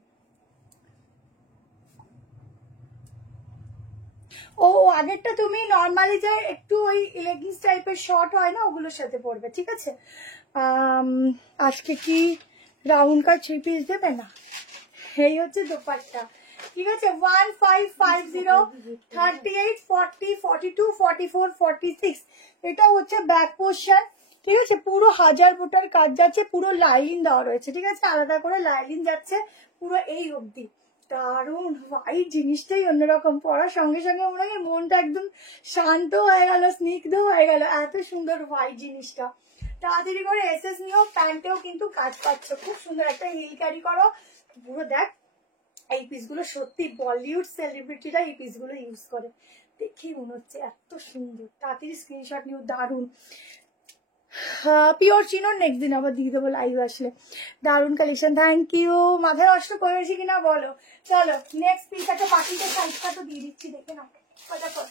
ও আগেরটা তুমি নর্মালি যে একটু ওই লেগিংস টাইপের শর্ট হয় না, ওগুলোর সাথে পরবে, ঠিক আছে। আজকে কি রাউন্ড কাট 3 পিস দেবে না? এই হচ্ছে দোপাট্টা, ঠিক আছে। 1550, 38, 40, 42, 44, 46, এটা হচ্ছে ব্যাক পোর্শন, ঠিক আছে। পুরো হাজার বুটার কাজ যাচ্ছে, পুরো লাইলিন দেওয়া রয়েছে, ঠিক আছে, আলাদা করে লাইলিন যাচ্ছে পুরো এই অবধি। দারুণ হোয়াইট জিনিসটাই অন্যরকম, পরার সঙ্গে সঙ্গে মনে হয় মনটা একদম শান্ত হয়ে গেল, স্নিগ্ধ হয়ে গেল, এত সুন্দর হোয়াইট জিনিসটা। তাড়াতাড়ি করে এসএস নিও, প্যান্টেও কিন্তু কাজ পাচ্ছ, খুব সুন্দর একটা হিল ক্যারি করো। পুরো দেখ, এই পিসগুলো সত্যি বলিউড সেলিব্রিটিরা এই পিসগুলো ইউজ করে, দেখেই মনে হচ্ছে এত সুন্দর। তাড়াতাড়ি স্ক্রিনশট নিও, দারুণ। পিওর চিনোর নেক্সট দিন আবার দিয়ে দেবো লাইভ আসলে। দারুণ কালেকশন, থ্যাংক ইউ। মাথায় নষ্ট করেছি কিনা বলো। চলো নেক্সট পিস একটা পাখিতে সাইজটা তো দিয়ে দিচ্ছি, দেখে নাও ফটাফট।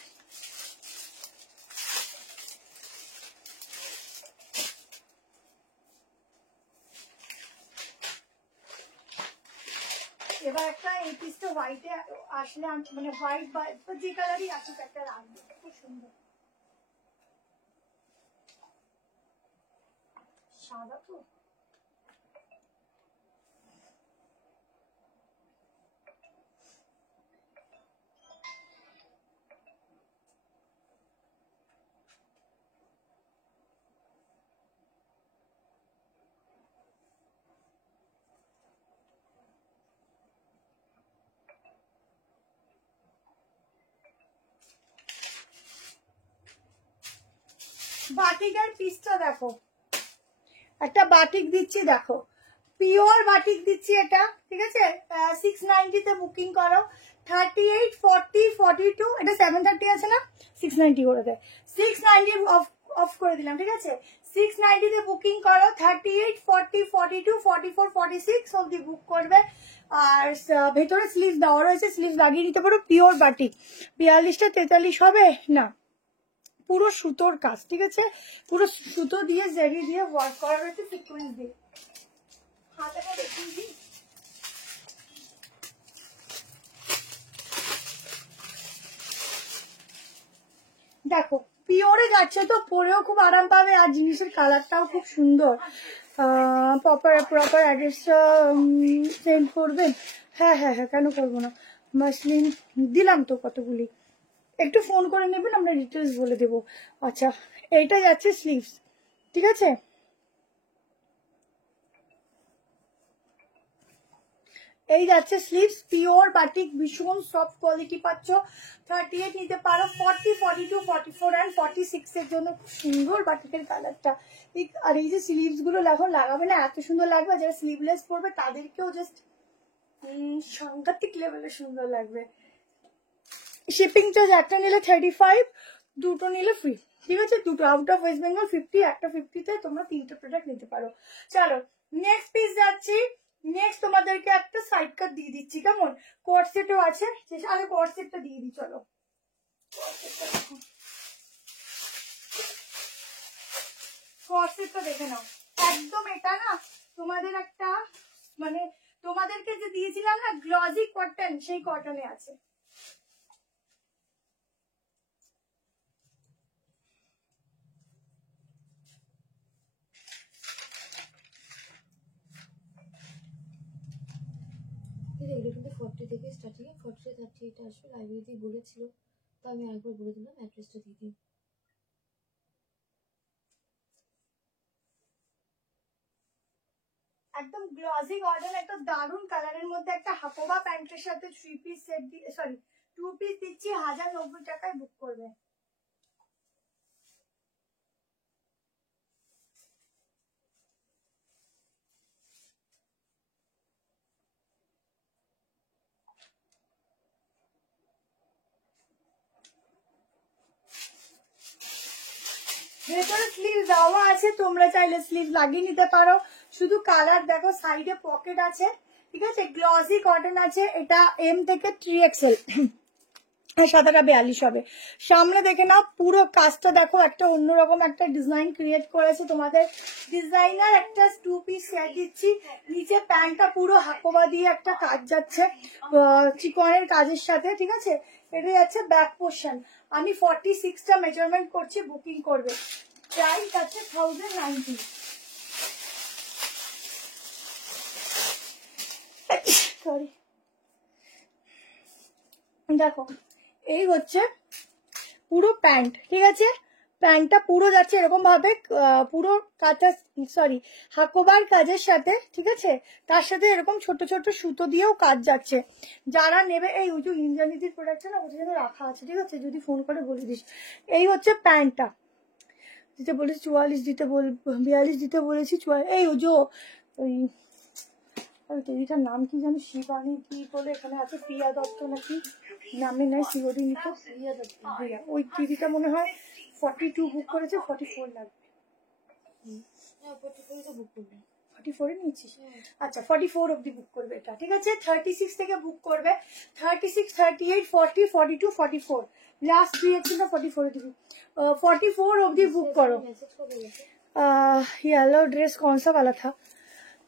এবার একটা এই পিসটা হোয়াইটে আসলে, মানে হোয়াইট বা যে কালারই আসুক একটা রাখবো, খুব সুন্দর। সাদা তো বাটিকের পিসটা দেখো, একটা বাটিক দিচ্ছি দেখো, পিওর বাটিক দিচ্ছি এটা, ঠিক আছে। 690 বুকিং করো। 38, 40, 42, এটা 730 আছে না, 690 করে দেয়। 690 অফ করে দিলাম, ঠিক আছে। 690 বুকিং করো। 38, 40, 42, 44, 46 অব্দি বুক করবে। আর ভেতরে স্লিভ দেওয়া রয়েছে, স্লিভ লাগিয়ে নিতে পারো। পিওর বাটিক 42টা 43 হবে না, পুরো সুতোর কাজ, ঠিক আছে। পুরো সুতো দিয়ে জেরি দিয়ে ওয়ার্ক করা রয়েছে, সিকোয়েন্স দিয়ে। হাতাটা দেখিয়ে দিই। দেখো পিওরে যাচ্ছে তো, পরেও খুব আরাম পাবে, আর জিনিসের কালারটাও খুব সুন্দর। প্রপার অ্যাড্রেসটা সেন্ড করবেন? হ্যাঁ হ্যাঁ হ্যাঁ, কেন করবো না। মাসলিন দিলাম তো কতগুলি, একটু ফোন করে নেবেন, আমরা ডিটেলস বলে দেবো। আচ্ছা, এইটা যাচ্ছে স্লিভস, ঠিক আছে। এই যাচ্ছে স্লিভস, পিওর বাটিক, ভীষণ সফট কোয়ালিটি পাচ্ছ। 38 নিতে পারো। 40, 42, 44 অ্যান্ড 46 এর জন্য খুব সুন্দর বাটিকের কালারটা। আর এই যে স্লিভস গুলো এখন লাগাবে না, এত সুন্দর লাগবে। যারা স্লিভলেস পরবে তাদেরকেও জাস্ট সাংঘাতিক লেভেলে সুন্দর লাগবে। শিপিং চার্জ একটা নিলে 35, দুটো নিলে ফ্রি, ঠিক আছে। দুটো আউট অফ ওয়েস্ট বেঙ্গল 50, একটা 50-তে তোমরা 3টে প্রোডাক্ট নিতে পারো। চলো নেক্সট পিস যাচ্ছি। নেক্সট তোমাদেরকে একটা সাইড কাট দিয়ে দিচ্ছি, কেমন। কোট সেটও আছে, আগে কোট সেটটা দিয়ে দিই। চলো কোট সেটটা দেখে নাও। একদম এটা না তোমাদের একটা মানে তোমাদেরকে যে দিয়েছিলাম না গ্লজি কটন, সেই কটনে আছে। এগুলো কিন্তু 40 থেকে স্টার্টিং, 40 38 আসবে। লাইব্রেরিতে বলেছিল, তো আমি আরেকবার বলে দিলাম, অ্যাড্রেসটা দিয়ে দিই। একদম গ্লসি গর্ডেন, একটা দারুন কালারের মধ্যে একটা হাকোবা প্যান্টের সাথে 3 পিস সেট দিয়ে, সরি 2 পিস দিচ্ছি। 1090 টাকায় বুক করবে। ভেতরে স্লিভ দেওয়া আছে, তোমরা চাইলে স্লিভ লাগিয়ে নিতে পারো। শুধু কালার দেখো, সাইডে পকেট আছে, ঠিক আছে। গ্লসি কটন আছে, এটা M থেকে 3XL, 47 হবে। সামনে দেখে নাও, পুরো কাজটা দেখো, একটা অন্যরকম একটা ডিজাইন ক্রিয়েট করেছে তোমাদের। ডিজাইনার একটা 2 পিস সেট দিচ্ছি। নিচে প্যান্টটা পুরো হাকোবা দিয়ে একটা কাজ যাচ্ছে চিকনের কাজের সাথে, ঠিক আছে। এটা যাচ্ছে ব্যাক পোর্শন। আমি 46টা মেজারমেন্ট করছি, বুকিং করবে। প্রাইস আছে 1090। সরি, দেখো এই হচ্ছে পুরো প্যান্ট, ঠিক আছে। প্যান্টটা পুরো যাচ্ছে এরকম ভাবে, পুরো কাঁচা সরি হাকোবার কাজের সাথে, ঠিক আছে। তার সাথে এরকম ছোট ছোট সুতো দিয়েও কাজ যাচ্ছে। যারা নেবে, এই ওই যে ইন্দ্রানীতির প্রোডাক্টটা না কোথায় যেন রাখা আছে, ঠিক আছে, যদি ফোন করে বলে দিস। এই হচ্ছে প্যান্টটা, দিতে বলেছি 44 দিতে 42 দিতে বলেছি। এই ওই যে ওই দিদিটার নাম কি জানি, শিবানী কি বলে এখানে আছে, প্রিয়া দত্ত নাকি নামে নাই, শিবরিনী তো প্রিয়া দত্ত। ওই দিদিটা মনে হয় 42 বুক করেছে, 44 লাগবে। 44 নিয়েছিস? আচ্ছা 44 অব্দি বুক করবে এটা, ঠিক আছে। 36 থেকে বুক করবে। 36, 38, 40, 42, 44, লাস্ট 3 का 44 दिखी। 44 অব্দি बुक करो। येलो ड्रेस कौन सा वाला था,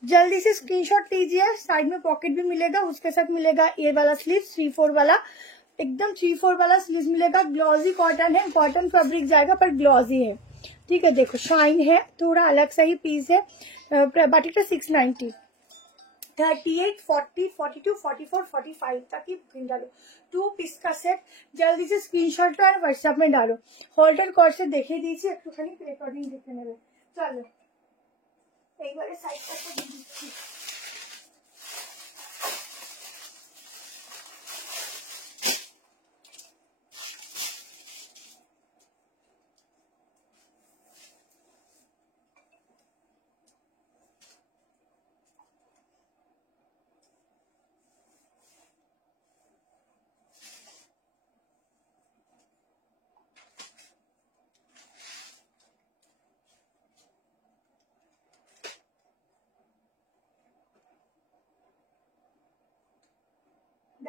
जल्दी से स्क्रीनशॉट लीजिए। साइड में पॉकेट भी मिलेगा, उसके साथ मिलेगा ये वाला स्लीव, 3/4 वाला, एकदम 3/4 वाला स्लीव मिलेगा। ग्लॉजी कॉटन है, कॉटन फैब्रिक जाएगा पर ग्लॉजी है, ठीक है। देखो शाइन है, थोड़ा अलग सा ही पीस है। बाटिकटा 690। 38, 40, 42, 44, 45 तक ही बुकिंग डालो। 2 पीस का सेट, जल्दी से स्क्रीनशॉट लो और व्हाट्सएप में डालो। होल्डर कॉर्ड से देखे दीजिए, एक खाली रिकॉर्डिंग देखे मेरे। चलो एक बार साइड पर दे दीजिए।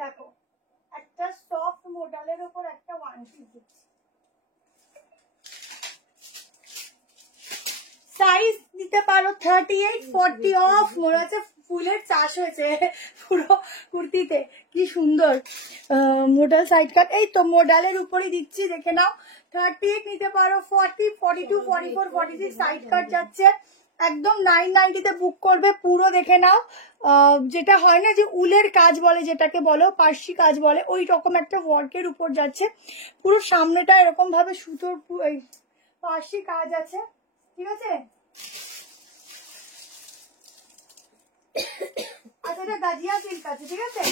দেখো একটা সফট মডেলের উপর একটা ওয়ান পিস দিচ্ছি। সাইজ নিতে পারো 38, 40 অফ। মনে হচ্ছে ফুলের চাষ হয়েছে পুরো কুর্তিতে, কি সুন্দর মডেল সাইড কাট। এই তো মডেলের উপরই দিচ্ছি, দেখে নাও। 38 নিতে পারো, 40, 42, 44, 46 সাইড কাট যাচ্ছে একদম 990 তে বুক করবে। পুরো দেখে নাও, যেটা হয় না যে উলের কাজ বলে, যেটাকে বলো পার্সি কাজ বলে, ওই রকম একটা ওয়ার্কের উপর যাচ্ছে। পুরো সামনেটা এরকম ভাবে সুতোর পার্সি কাজ আছে, ঠিক আছে। আচ্ছা এটা গাজিয়া সিল্ক আছে, ঠিক আছে,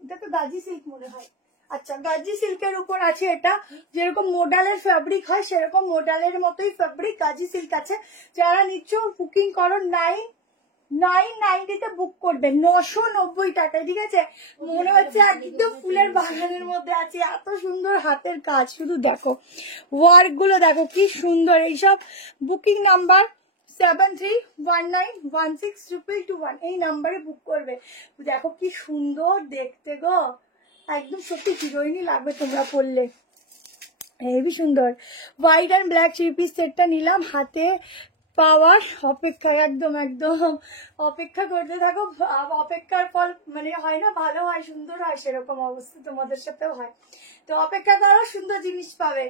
এটা তো গাজি সিল্ক মনে হয়। আচ্ছা গাজি সিল্কের উপর আছে এটা, যেরকম মোডালের ফ্যাব্রিক হয় সেরকম মোডালের মতোই ফ্যাব্রিক, গাজি সিল্ক আছে। যারা নিচ্ছ বুকিং করো 990 তে বুক করবে, 990 টাকায়, ঠিক আছে। মনে হচ্ছে একদম ফুলের বাগানের মধ্যে আছে, এত সুন্দর হাতের কাজ। শুধু দেখো ওয়ার্ক গুলো দেখো কি সুন্দর। এইসব বুকিং নাম্বার 7319162221 এই নাম্বারে বুক করবে। দেখো কি সুন্দর দেখতে গো, একদম সত্যি হিরোইনই লাগবে তোমরা পরলে, হেবি সুন্দর। White and black three piece সেটটা নিলাম, হাতে পাওয়ার অপেক্ষায়, একদম একদম অপেক্ষা করতে থাকো। অপেক্ষার ফল মানে হয় না, ভালো হয়, সুন্দর হয়, সেরকম অবস্থা তোমাদের সাথেও হয়। তো অপেক্ষা করো, সুন্দর জিনিস পাবে।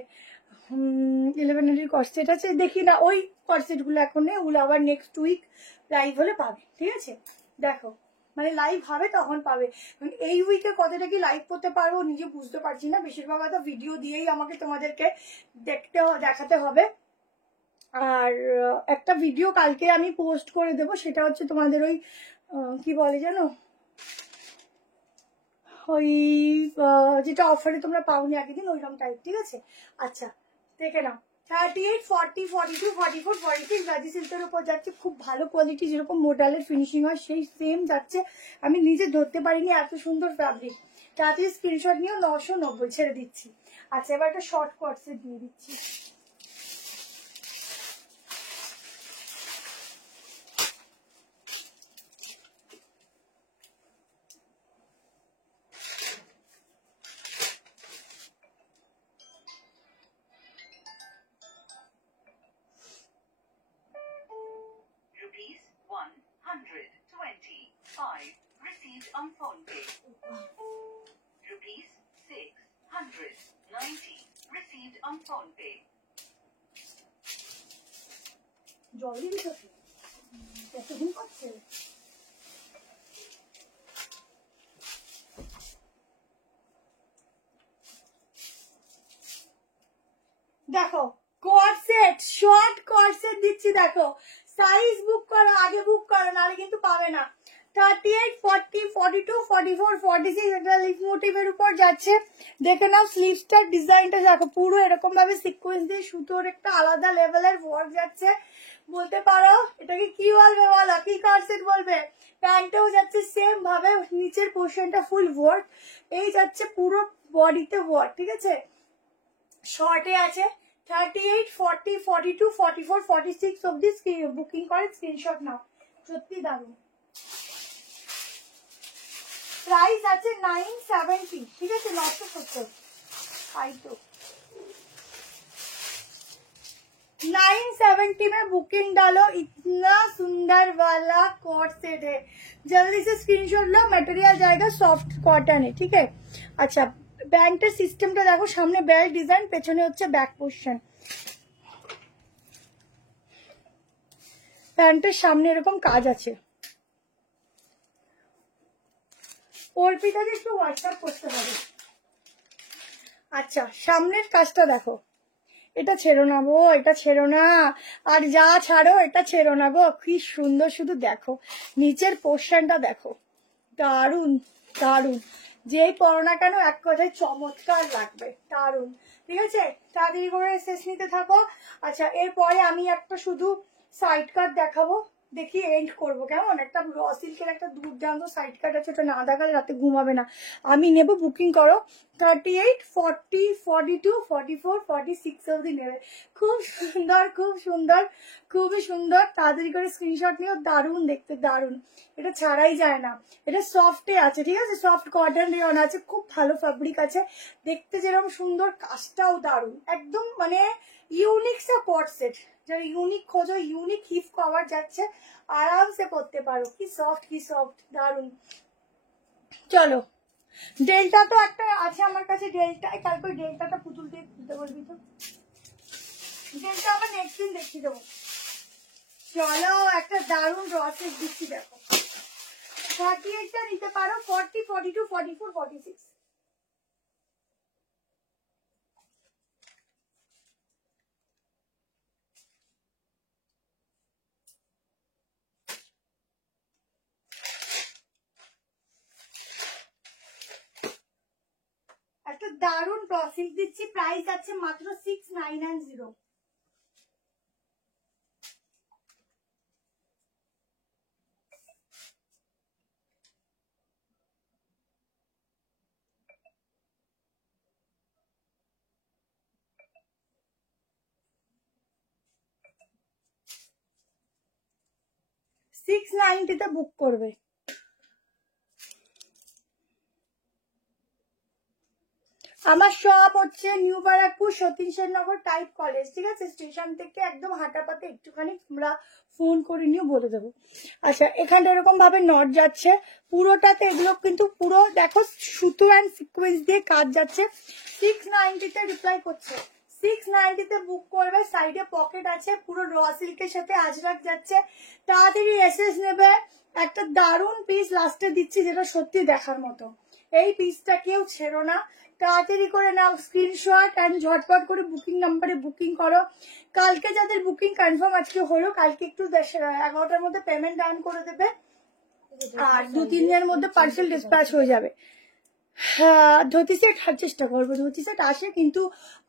11 কর্সেট আছে, দেখি না ওই কর্সেট গুলো এখন নেই, ওগুলো আবার নেক্সট উইক লাইভ হলে পাবে, ঠিক আছে। দেখো মানে লাইভ হবে তখন পাবে, এই উইকে কতটা কি লাইভ করতে পারবো নিজে বুঝতে পারছি না। বেশিরভাগ তো ভিডিও দিয়েই আমাকে তোমাদেরকে দেখাতে হবে। আর একটা ভিডিও কালকে আমি পোস্ট করে দেবো, সেটা হচ্ছে তোমাদের ওই কি বলে জানো, ওই যেটা অফারে তোমরা পাওনি আগের দিন, ওইরকম টাইপ, ঠিক আছে। আচ্ছা দেখে নাও, 38, 40, 42, 44, 46 গাজি সিল্কের উপর যাচ্ছে, খুব ভালো কোয়ালিটি, যেরকম মোডালের ফিনিশিং হয় সেই সেম যাচ্ছে। আমি নিজে ধরতে পারিনি, এত সুন্দর ফ্যাব্রিক। তাড়াতাড়ি স্ক্রিনশট নিয়েও 990 ছেড়ে দিচ্ছি। আচ্ছা এবার একটা শর্ট কটসে দিয়ে দিচ্ছি। Received on phone pay. Rupees 690 received on phone pay. জলদি দিতে এতদিন পাচ্ছে। দেখো কর্সেট, শর্ট কর্সেট দিচ্ছি, দেখো সাইজ বুক করো, আগে বুক করো, নাহলে কিন্তু পাবে না। 38, 40, 42, 44, 46 একটা লিফ মোটিভের উপর যাচ্ছে। দেখে নাও স্লিভসটার ডিজাইনটা দেখো, পুরো এরকম ভাবে সিকোয়েন্স দিয়ে সুতোর একটা আলাদা লেভেলের ওয়ার্ক যাচ্ছে। বলতে পারো এটাকে কি বলবে বলো, কি কর্সেট বলবে। প্যান্টেও যাচ্ছে সেম ভাবে, নিচের পোর্শনটা ফুল ওয়ার্ক, এই যাচ্ছে পুরো বডিতে ওয়ার্ক, ঠিক আছে। শর্টে আছে 38, 40, 42, 44, 46 অব্দি বুকিং করে স্ক্রিনশট নাও, সত্যি দারুণ। प्राइस আছে 970, ठीक है 970। आई तो 970 में बुकिंग डालो, इतना सुंदर वाला कोट सेट है। जल्दी से स्क्रीनशॉट लो, मटेरियल जाएगा सॉफ्ट कॉटन है, ठीक है। अच्छा ব্যান্ডের সিস্টেমটা দেখো, সামনে বেল্ট ডিজাইন, পেছনে হচ্ছে ব্যাক পোর্শন। প্যান্টের সামনে এরকম কাজ আছে। অর্পিতাকে একটু হোয়াটসঅ্যাপ করতে হবে। আচ্ছা সামনের কাজটা দেখো, এটা ছেড়ো না গো, এটা ছেড়ো না, আর যা ছাড়ো এটা ছেড়ো না গো, কি সুন্দর। শুধু দেখো নিচের পোর্শনটা দেখো, দারুন দারুন। যেই পরো না কেন এক কথায় চমৎকার লাগবে, দারুন, ঠিক আছে। তাড়াতাড়ি করে শেষ নিতে থাকো। আচ্ছা এরপরে আমি একটা শুধু সাইড কাট দেখাবো, দেখি এন্ড করবো কেমন। একটা র সিল্কের একটা দুর্দান্ত সাইড কাট আছে, ওটা না দেখালে রাতে ঘুমাবে না। আমি নেবো, বুকিং করো। 38, 40, 42, 44, 46 অবধি নেবে। খুব সুন্দর, খুব সুন্দর, খুবই সুন্দর। তাড়াতাড়ি করে স্ক্রিনশট নিও। দারুণ দেখতে, দারুণ। এটা ছাড়াই যায় না। এটা সফটে আছে, ঠিক আছে, সফট কটন রেয়ন আছে, খুব ভালো ফ্যাব্রিক আছে, দেখতে যেরকম সুন্দর, কাজটাও দারুণ, একদম মানে ইউনিক সা কট সেট। যারা ইউনিক খোঁজো, ইউনিক হিপ কভার যাচ্ছে, আরামসে পরতে পারো। কি সফট, দারুণ। চলো, ডেল্টা তো একটা আছে আমার কাছে, ডেল্টা। কালকে ডেল্টাটা পুতুল দিয়ে খুলতে বলবি তো, ডেল্টা আবার নেক্সট দিন দেখিয়ে দেবো। চলো, একটা দারুণ রসের দিচ্ছি, দেখো 38টা নিতে পারো, 40, 42, 44, 46। একটা দারুণ প্রসিল্ক দিচ্ছি, প্রাইস আছে মাত্র 6990। $690 বুক করবে। আমার শপ হচ্ছে New Barrackpore, Satish Sennagar, type college, ঠিক আছে, স্টেশন থেকে একদম হাঁটা পথে একটুখানি, তোমরা ফোন করে নিও, বলে দেবো। আচ্ছা, এখানটা এরকম ভাবে নট যাচ্ছে পুরোটাতে, এগুলো কিন্তু পুরো দেখো সুতো অ্যান্ড সিকোয়েন্স দিয়ে কাজ যাচ্ছে। 690-তে রিপ্লাই করছে, 690-তে বুক করবে। সাইডে পকেট আছে, পুরো র সিল্কের সাথে আজরাক যাচ্ছে। তাড়াতাড়ি এসএস নেবে। একটা দারুণ পিস লাস্টে দিচ্ছি, যেটা সত্যি দেখার মতো। এই পিসটা কেউ ছেড়ো না, তাড়াতাড়ি করে নাও স্ক্রিনশট অ্যান্ড ঝটপট করে বুকিং নাম্বারে বুকিং করো। কালকে যাদের বুকিং কনফার্ম আজকে হলো, কালকে একটু 11টার মধ্যে পেমেন্ট ডান করে দেবে, আর 2-3 দিনের মধ্যে পার্সেল ডিসপ্যাচ হয়ে যাবে। হ্যাঁ, ধুতি সেট চেষ্টা করবো, ধুতি সেট আসে, কিন্তু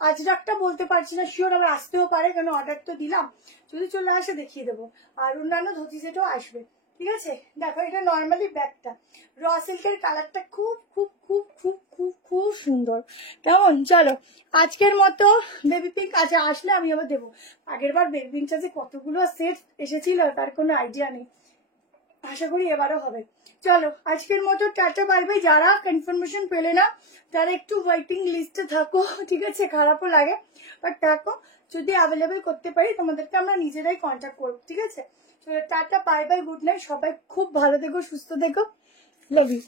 আজরাকটা বলতে পারছি না, শিওর আবার আসতেও পারে, কারণ অর্ডার তো দিলাম। যদি চলে আসে দেখিয়ে দেবো, আর অন্যান্য ধুতি সেটও আসবে, ঠিক আছে। দেখো, এটা নর্মালি ব্যাগটা, র সিল্কের কালারটা খুব খুব খুব খুব খুব খুব সুন্দর, কেমন? চলো, আজকের মতো বেবি পিঙ্ক আচ্ছা আসলে আমি আবার দেবো। আগের বার বেবি পিঙ্কটা যে কতগুলো সেট এসেছিল তার কোনো আইডিয়া নেই, আশা করি এবারও হবে। চলো, আজকের মতো টাটা, বাই বাই। যারা কনফার্মেশন পেলে না, তারা একটু ওয়েটিং লিস্টে থাকো, ঠিক আছে, খারাপও লাগে, বাট থাকো। যদি অ্যাভেলেবেল করতে পারি তোমাদেরকে আমরা নিজেরাই কন্ট্যাক্ট করবো, ঠিক আছে। চলো, tata, bye bye, good night. সবাই খুব ভালো থেকো, সুস্থ থেকো, লাভ ইউ।